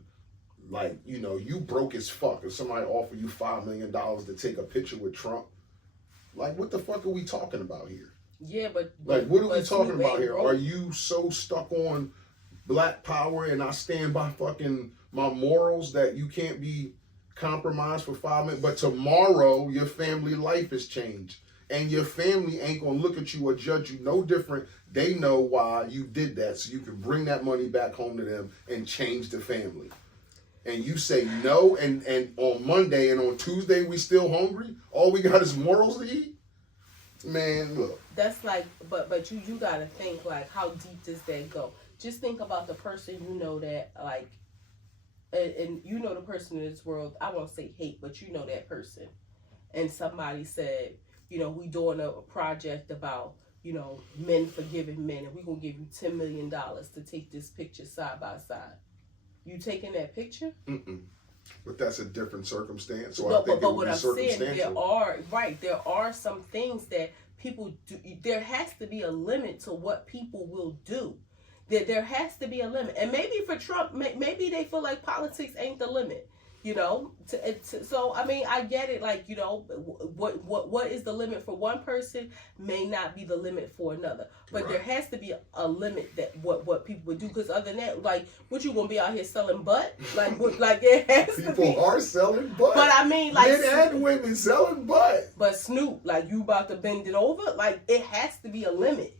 like, you broke as fuck. If somebody offer you $5 million to take a picture with Trump, like, what the fuck are we talking about here? Yeah, but like, what are we talking about here? Broke. Are you so stuck on Black Power and I stand by fucking my morals that you can't be compromised for 5 minutes? But tomorrow your family life has changed, and your family ain't gonna look at you or judge you no different. They know why you did that, so you can bring that money back home to them and change the family. And you say no, and on Monday and on Tuesday we still hungry. All we got is morals to eat. Man, look. That's like, but you gotta think, like, how deep does that go? Just think about the person that, like, and the person in this world, I won't say hate, but that person. And somebody said, we doing a project about, men forgiving men, and we're going to give you $10 million to take this picture side by side. You taking that picture? Mm-mm. But that's a different circumstance. So I think but what I'm saying, there are some things that people do. There has to be a limit to what people will do. There has to be a limit. And maybe for Trump, maybe they feel like politics ain't the limit. So I mean, I get it. Like, what is the limit for one person may not be the limit for another. But right. There has to be a limit that what people would do. Because other than that, like, what, you gonna be out here selling butt? Like, it has to be. People are selling butt. But I mean, like, men and women selling butt. But Snoop, like, you about to bend it over? Like, it has to be a limit.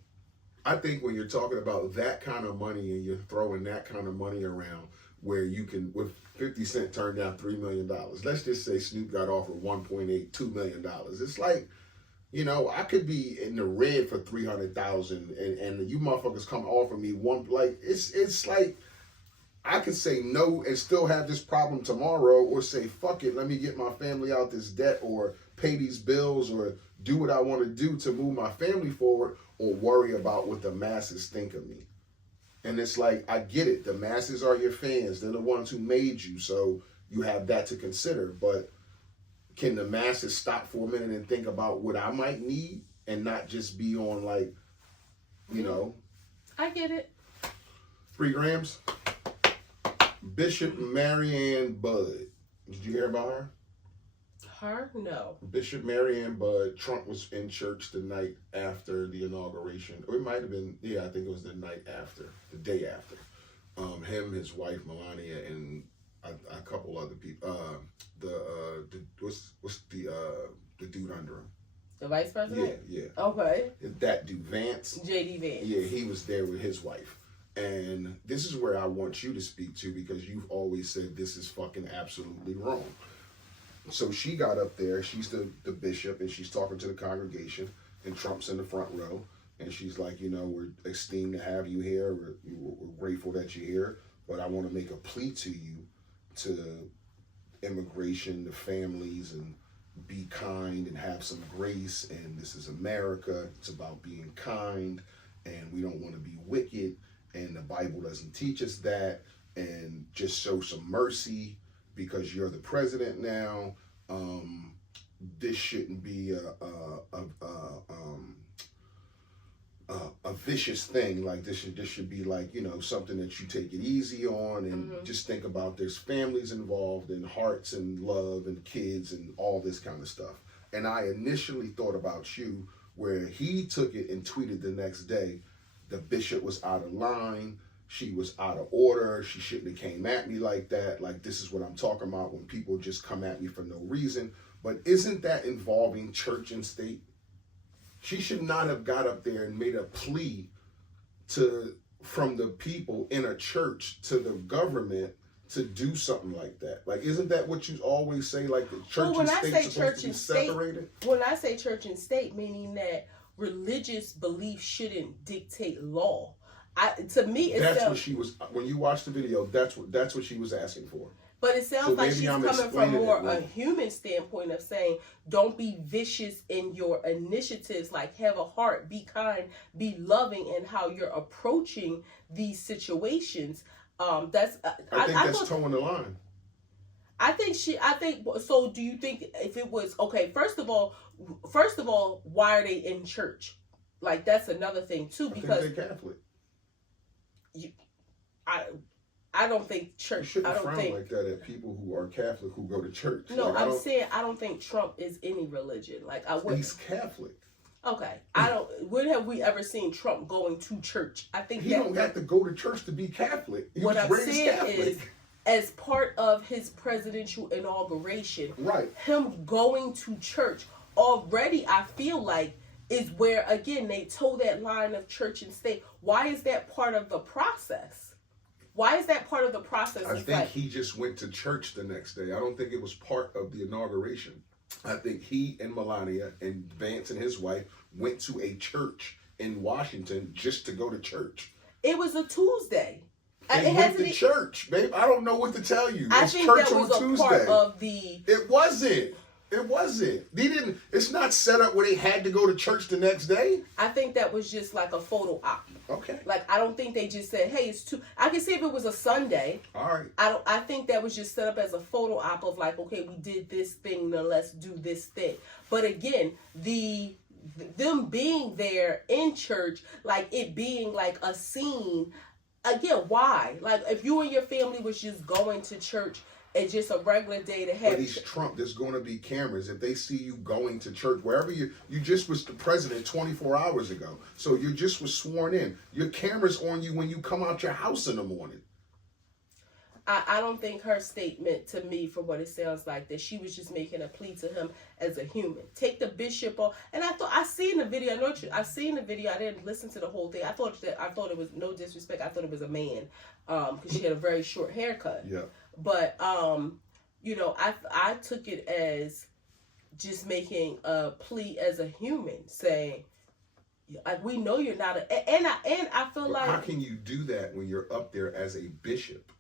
I think when you're talking about that kind of money and you're throwing that kind of money around, where you can, with 50 Cent turned down $3 million. Let's just say Snoop got offered $1.82 million. It's like, I could be in the red for $300,000 and you motherfuckers come offer me one, like, it's like, I could say no and still have this problem tomorrow, or say, fuck it, let me get my family out this debt, or pay these bills, or do what I want to do to move my family forward, or worry about what the masses think of me. And it's like, I get it. The masses are your fans. They're the ones who made you. So you have that to consider. But can the masses stop for a minute and think about what I might need and not just be on, like, I get it. 3 grams. Bishop Marianne Budd. Did you hear about her? Her? No. Bishop Marianne Budd. Trump was in church the night after the inauguration. Or it might have been, I think it was the night after, the day after. Him, his wife, Melania, and a couple other people. What's the dude under him? The vice president? Yeah. Okay. That dude, Vance. J.D. Vance. Yeah, he was there with his wife. And this is where I want you to speak to, because you've always said this is fucking absolutely wrong. So she got up there, she's the bishop, and she's talking to the congregation, and Trump's in the front row, and she's like, we're esteemed to have you here, we're grateful that you're here, but I want to make a plea to you, to immigration, to families, and be kind and have some grace, and this is America, it's about being kind, and we don't want to be wicked, and the Bible doesn't teach us that, and just show some mercy, because you're the president now. This shouldn't be a vicious thing. Like this should be like, something that you take it easy on, and just think about there's families involved, and hearts and love and kids and all this kind of stuff. And I initially thought about you, where he took it and tweeted the next day, the bishop was out of line. She was out of order. She shouldn't have came at me like that. Like, this is what I'm talking about, when people just come at me for no reason. But isn't that involving church and state? She should not have got up there and made a plea from the people in a church to the government to do something like that. Like, isn't that what you always say? Like, the church and state supposed to be separated? When I say church and state, meaning that religious belief shouldn't dictate law. To me, that's what she was. When you watch the video, that's what she was asking for. But it sounds like she's coming from more a human standpoint of saying, don't be vicious in your initiatives. Like, have a heart, be kind, be loving in how you're approaching these situations. I think that's towing the line. So. Do you think if it was okay? First of all, why are they in church? Like, that's another thing too, because they're Catholic. I don't think church. You shouldn't frown like that at people who are Catholic who go to church. No, like, I'm saying I don't think Trump is any religion. Like, he's Catholic. Okay, I don't. When have we ever seen Trump going to church? I think he don't have to go to church to be Catholic. What I'm saying is, as part of his presidential inauguration, right? Him going to church already, I feel like, is where, again, they toe that line of church and state. Why is that part of the process? Why is that part of the process? I think he just went to church the next day. I don't think it was part of the inauguration. I think he and Melania and Vance and his wife went to a church in Washington just to go to church. It was a Tuesday. They went to church, babe. I don't know what to tell you. I think that was a part of the... It wasn't. It wasn't. They didn't. It's not set up where they had to go to church the next day. I think that was just like a photo op. Okay. Like, I don't think they just said, "Hey, it's too." I can see if it was a Sunday. All right. I think that was just set up as a photo op of like, okay, we did this thing, now let's do this thing. But again, them being there in church, like it being like a scene. Again, why? Like, if you and your family was just going to church. It's just a regular day to have. But he's Trump. There's going to be cameras. If they see you going to church, wherever you just was the president 24 hours ago. So you just was sworn in. Your camera's on you when you come out your house in the morning. I don't think her statement to me, from what it sounds like, that she was just making a plea to him as a human. Take the bishop off. And I seen the video. I seen the video. I didn't listen to the whole thing. I thought it was, no disrespect, I thought it was a man, because she had a very short haircut. Yeah. But I took it as just making a plea as a human, saying, like, we know you're not and I feel like, how can you do that when you're up there as a bishop?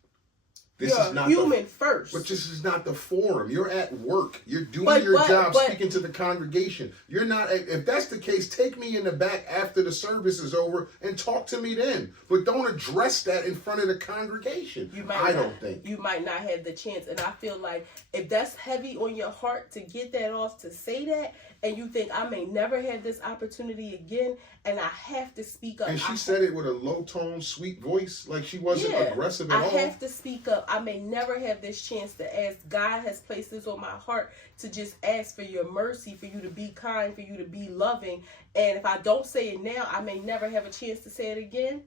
This is not human first. But this is not the forum. You're at work. You're doing your job, speaking to the congregation. You're not. If that's the case, take me in the back after the service is over and talk to me then. But don't address that in front of the congregation. I don't think. You might not have the chance. And I feel like if that's heavy on your heart to get that off, to say that, and you think, I may never have this opportunity again, and I have to speak up. And she said it with a low-tone, sweet voice, like she wasn't aggressive at all. I have to speak up. I may never have this chance to ask. God has placed this on my heart to just ask for your mercy, for you to be kind, for you to be loving. And if I don't say it now, I may never have a chance to say it again.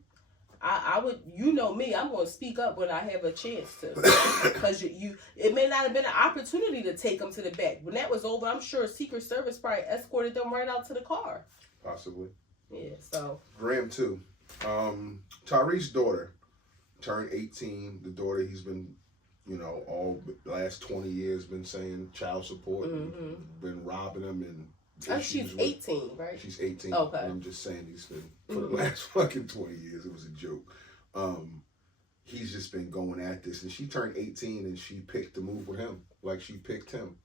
I would, you know me, I'm going to speak up when I have a chance to. Because it may not have been an opportunity to take them to the back. When that was over, I'm sure Secret Service probably escorted them right out to the car. Possibly. Yeah, so. Graham, too. Tyreek's daughter turned 18. The daughter he's been, all the last 20 years been saying child support, and been robbing him and. She's 18, right? She's 18. Okay. I'm just saying he's been for the last fucking 20 years. It was a joke. He's just been going at this, and she turned 18 and she picked to move with him. Like she picked him.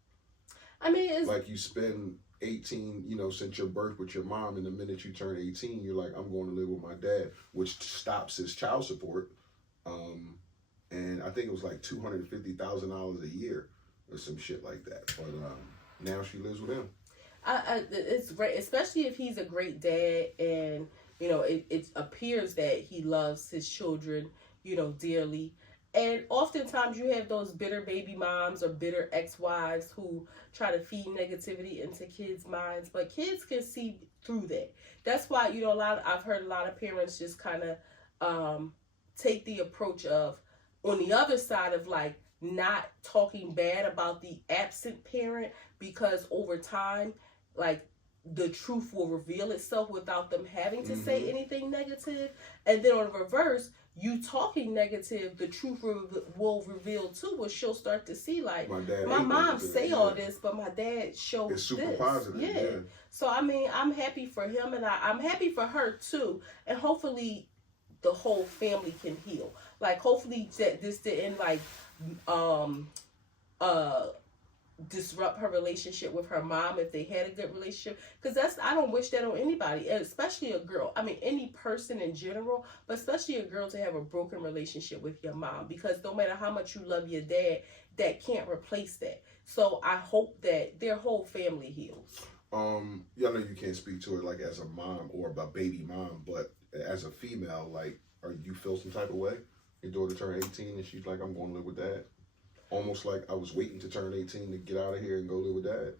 I mean, it's like you spend 18, since your birth with your mom, and the minute you turn 18, you're like, I'm going to live with my dad, which stops his child support. And I think it was like $250,000 a year or some shit like that. But now she lives with him. It's great, especially if he's a great dad, and it appears that he loves his children, dearly. And oftentimes you have those bitter baby moms or bitter ex-wives who try to feed negativity into kids' minds, but kids can see through that. That's why I've heard a lot of parents just kind of take the approach of, on the other side of like not talking bad about the absent parent, because over time, like, the truth will reveal itself without them having to say anything negative. And then on the reverse, you talking negative, the truth will reveal too, where she'll start to see like, my mom say all this, but my dad shows it's super this. positive. Yeah. So I mean, I'm happy for him, and I'm happy for her too. And hopefully the whole family can heal. Like, hopefully that this didn't like disrupt her relationship with her mom if they had a good relationship, because I don't wish that on anybody, especially a girl. I mean, any person in general, but especially a girl, to have a broken relationship with your mom, because no matter how much you love your dad, that can't replace that. So I hope that their whole family heals. Yeah, I know you can't speak to it like as a mom or a baby mom, but as a female, like, you feel some type of way? Your daughter turned 18 and she's like, I'm going to live with dad. Almost like I was waiting to turn 18 to get out of here and go live with dad.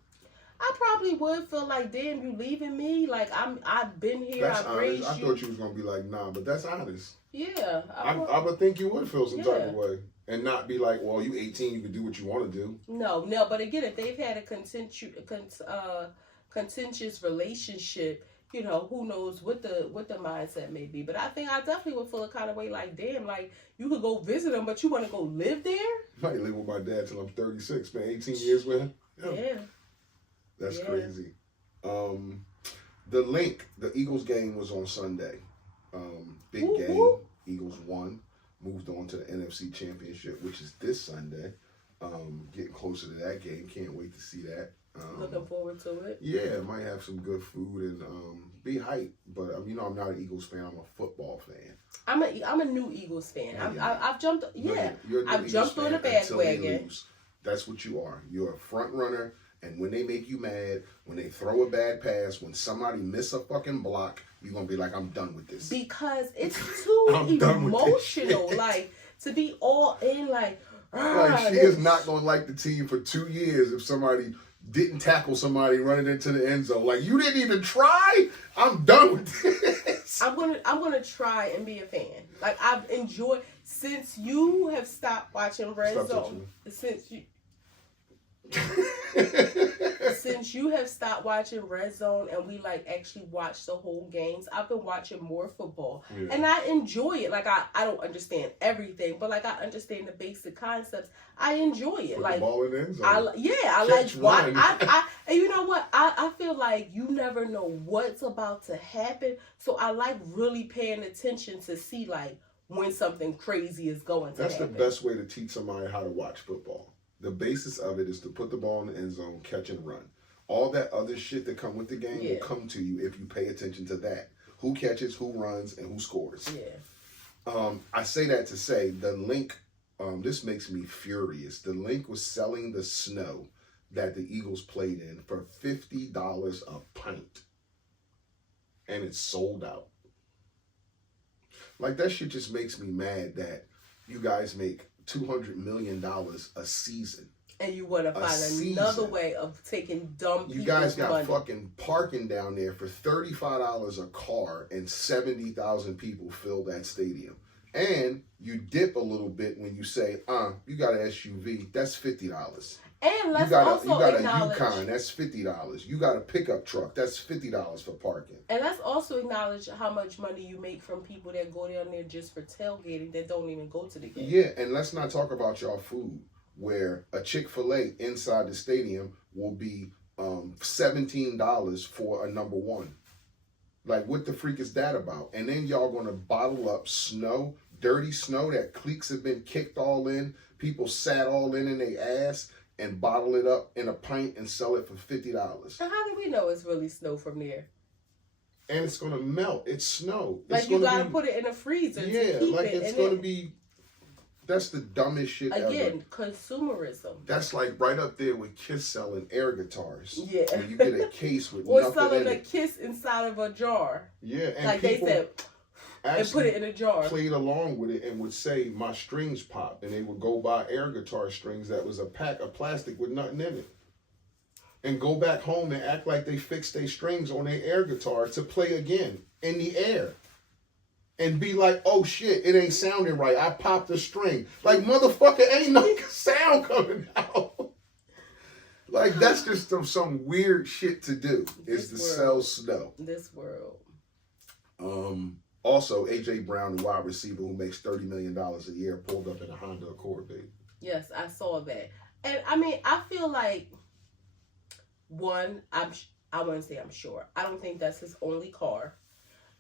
I probably would feel like, damn, you leaving me? Like, I've been here, I've raised you. I thought you was going to be like, nah, but that's honest. Yeah. I would think you would feel some type of way. And not be like, well, you 18, you can do what you want to do. No, but again, if they've had a contentious relationship, who knows what the mindset may be. But I think I definitely would feel a kind of way like, damn, like, you could go visit them, but you want to go live there? I might live with my dad till I'm 36, spend 18 years with him. Yeah. That's crazy. The link, the Eagles game was on Sunday. Big game. Eagles won. Moved on to the NFC Championship, which is this Sunday. Getting closer to that game. Can't wait to see that. Looking forward to it. Yeah, might have some good food and be hyped. But I'm not an Eagles fan. I'm a football fan. I'm a new Eagles fan. I've jumped. Yeah, I've jumped on the bandwagon. That's what you are. You're a front runner. And when they make you mad, when they throw a bad pass, when somebody miss a fucking block, you're going to be like, I'm done with this. Because it's too emotional. Like, to be all in, like she is not going to like the team for 2 years if somebody didn't tackle somebody running into the end zone. Like, you didn't even try? I'm done with this. I'm gonna try and be a fan. Like, I've enjoyed, since you have stopped watching Red Zone. Since you have stopped watching Red Zone and we like actually watch the whole games, I've been watching more football, and I enjoy it. Like, I don't understand everything, but like, I understand the basic concepts. I enjoy it. Put like, the ball in the end zone. I like what and you know what? I feel like you never know what's about to happen, so I like really paying attention to see like when something crazy is going to happen. That's the best way to teach somebody how to watch football. The basis of it is to put the ball in the end zone, catch and run. All that other shit that come with the game will come to you if you pay attention to that. Who catches, who runs, and who scores. Yeah. I say that to say the link, this makes me furious. The link was selling the snow that the Eagles played in for $50 a pint. And it's sold out. Like, that shit just makes me mad that you guys make $200 million a season. And you want to find another way of taking dumb people's money. You guys got fucking parking down there for $35 a car, and 70,000 people fill that stadium. And you dip a little bit when you say, you got an SUV, that's $50. And let's you also got acknowledge, a Yukon, that's $50. You got a pickup truck, that's $50 for parking. and let's also acknowledge how much money you make from people that go down there just for tailgating that don't even go to the game. Yeah, and let's not talk about y'all food, where a Chick-fil-A inside the stadium will be $17 for a number one. Like, what the freak is that about? And then y'all gonna bottle up snow, dirty snow that cleats have been kicked all in, people sat all in their ass, and bottle it up in a pint and sell it for $50. And how do we know it's really snow from there? And it's gonna melt. It's snow. Like, it's you gonna gotta be, put it in a freezer to yeah, keep like it. it's And gonna then, be. That's the dumbest shit ever. again, consumerism. That's like right up there with Kiss selling air guitars. Yeah. Where you get a case with Or nothing selling in a it. kiss inside of a jar. Yeah, and Like they people said, and put it in a jar. played along with it and would say, my strings popped. And they would go buy air guitar strings that was a pack of plastic with nothing in it. And go back home and act like they fixed their strings on their air guitar to play again in the air. And be like, oh shit, it ain't sounding right. I popped a string. Like, motherfucker, ain't no sound coming out. Like, that's just some weird shit to do, is to sell snow. This world. Also, A.J. Brown, the wide receiver who makes $30 million a year, pulled up in a Honda Accord, babe. Yes, I saw that. And I mean, I feel like, one, I wouldn't say I'm sure. I don't think that's his only car.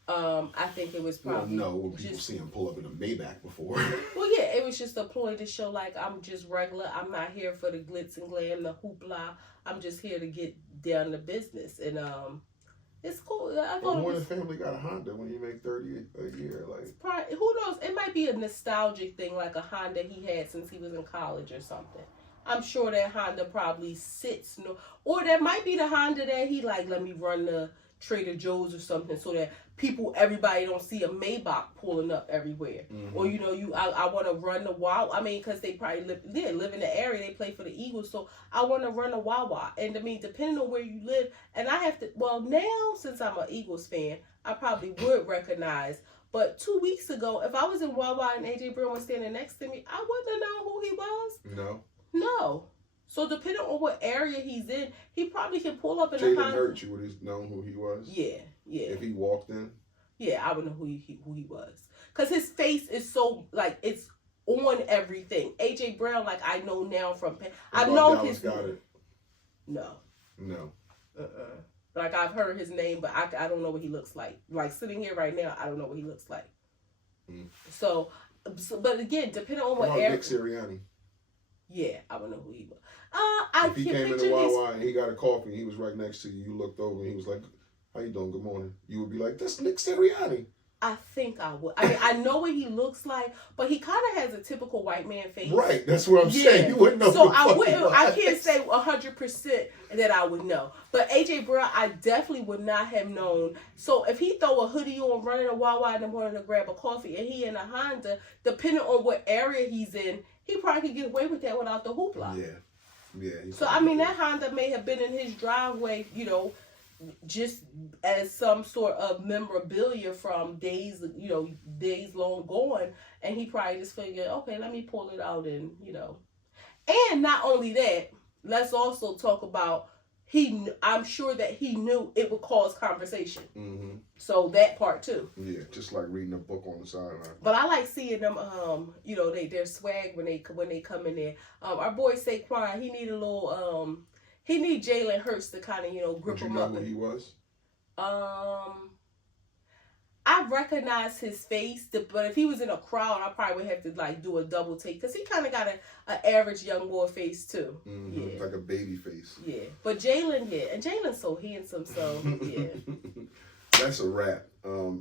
I think it was probably no, people see him pull up in a Maybach before. Well, yeah, it was just a ploy to show like I'm just regular. I'm not here for the glitz and glam, the hoopla. I'm just here to get down to business, and it's cool. I But thought when the family got a Honda when you make $30 a year, like probably, who knows? It might be a nostalgic thing, like a Honda he had since he was in college or something. I'm sure that Honda probably sits, or that might be the Honda that he like. Let me run the Trader Joe's or something, so that everybody don't see a Maybach pulling up everywhere. Mm-hmm. Or I want to run the Wawa. I mean, because they probably live in the area. They play for the Eagles, so I want to run a Wawa. And I mean, depending on where you live, and I have to. Well, now since I'm an Eagles fan, I probably would recognize. But 2 weeks ago, if I was in Wawa and AJ Brown was standing next to me, I wouldn't have known who he was. No. So depending on what area he's in, he probably can pull up in a Honda. Jalen Hurts, you would have known who he was? Yeah. If he walked in? Yeah, I would know who he was. Because his face is so, like, it's on everything. AJ Brown, like, I know now from... I've known his... got it? No. No. Like, I've heard his name, but I don't know what he looks like. Like, sitting here right now, I don't know what he looks like. So, but again, depending on what area... Nick Sirianni. Yeah, I would know who he was. If he came in the Wawa and he got a coffee and he was right next to you, you looked over and he was like, how you doing? Good morning. You would be like, that's Nick Sirianni. I think I would. I mean, I know what he looks like, but he kind of has a typical white man face. Right, that's what I'm saying. You wouldn't know. So I can't say 100% that I would know. But AJ Brown, I definitely would not have known. So if he throw a hoodie on, running a Wawa in the morning to grab a coffee, and he in a Honda, depending on what area he's in, he probably could get away with that without the hoopla. Yeah. So I mean, that Honda may have been in his driveway, just as some sort of memorabilia from days long gone, and he probably just figured, okay, let me pull it out and And not only that, let's also talk about I'm sure that he knew it would cause conversation. Mm-hmm. So that part too. Yeah, just like reading a book on the sideline. But I like seeing them. Their swag when they come in there. Our boy Saquon, he need a little. He need Jalen Hurts to kind of grip him up. Who he was? I recognize his face, but if he was in a crowd, I probably would have to like do a double take because he kind of got an average young boy face too. Mm-hmm. Yeah, like a baby face. Yeah, but Jalen, and Jalen's so handsome, so yeah. That's a wrap.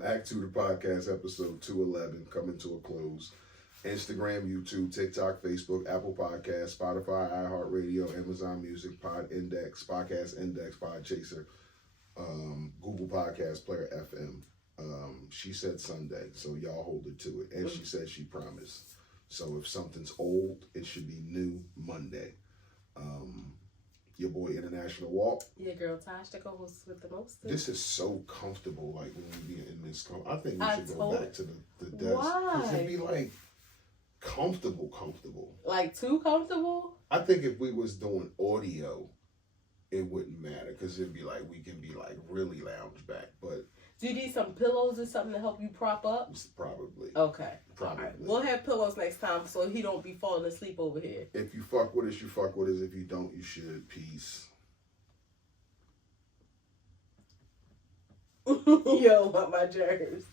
Act 2 the podcast, episode 211, coming to a close. Instagram, YouTube, TikTok, Facebook, Apple Podcasts, Spotify, iHeartRadio, Amazon Music, Pod Index, Podcast Index, Pod Chaser, Google Podcast Player FM. She said Sunday, so y'all hold her to it. And she said she promised. So if something's old, it should be new Monday. Your boy International Walk. Your girl Tosh to go with the most. This is so comfortable, like when we be in this. I think we should go back to the desk. Why? Because it'd be like comfortable. Like too comfortable? I think if we was doing audio, it wouldn't matter because it'd be like we can be like really lounge back. But do you need some pillows or something to help you prop up? Probably. Okay. Probably. All right. We'll have pillows next time so he don't be falling asleep over here. If you fuck with us, you fuck with us. If you don't, you should. Peace. Yo, what my germs.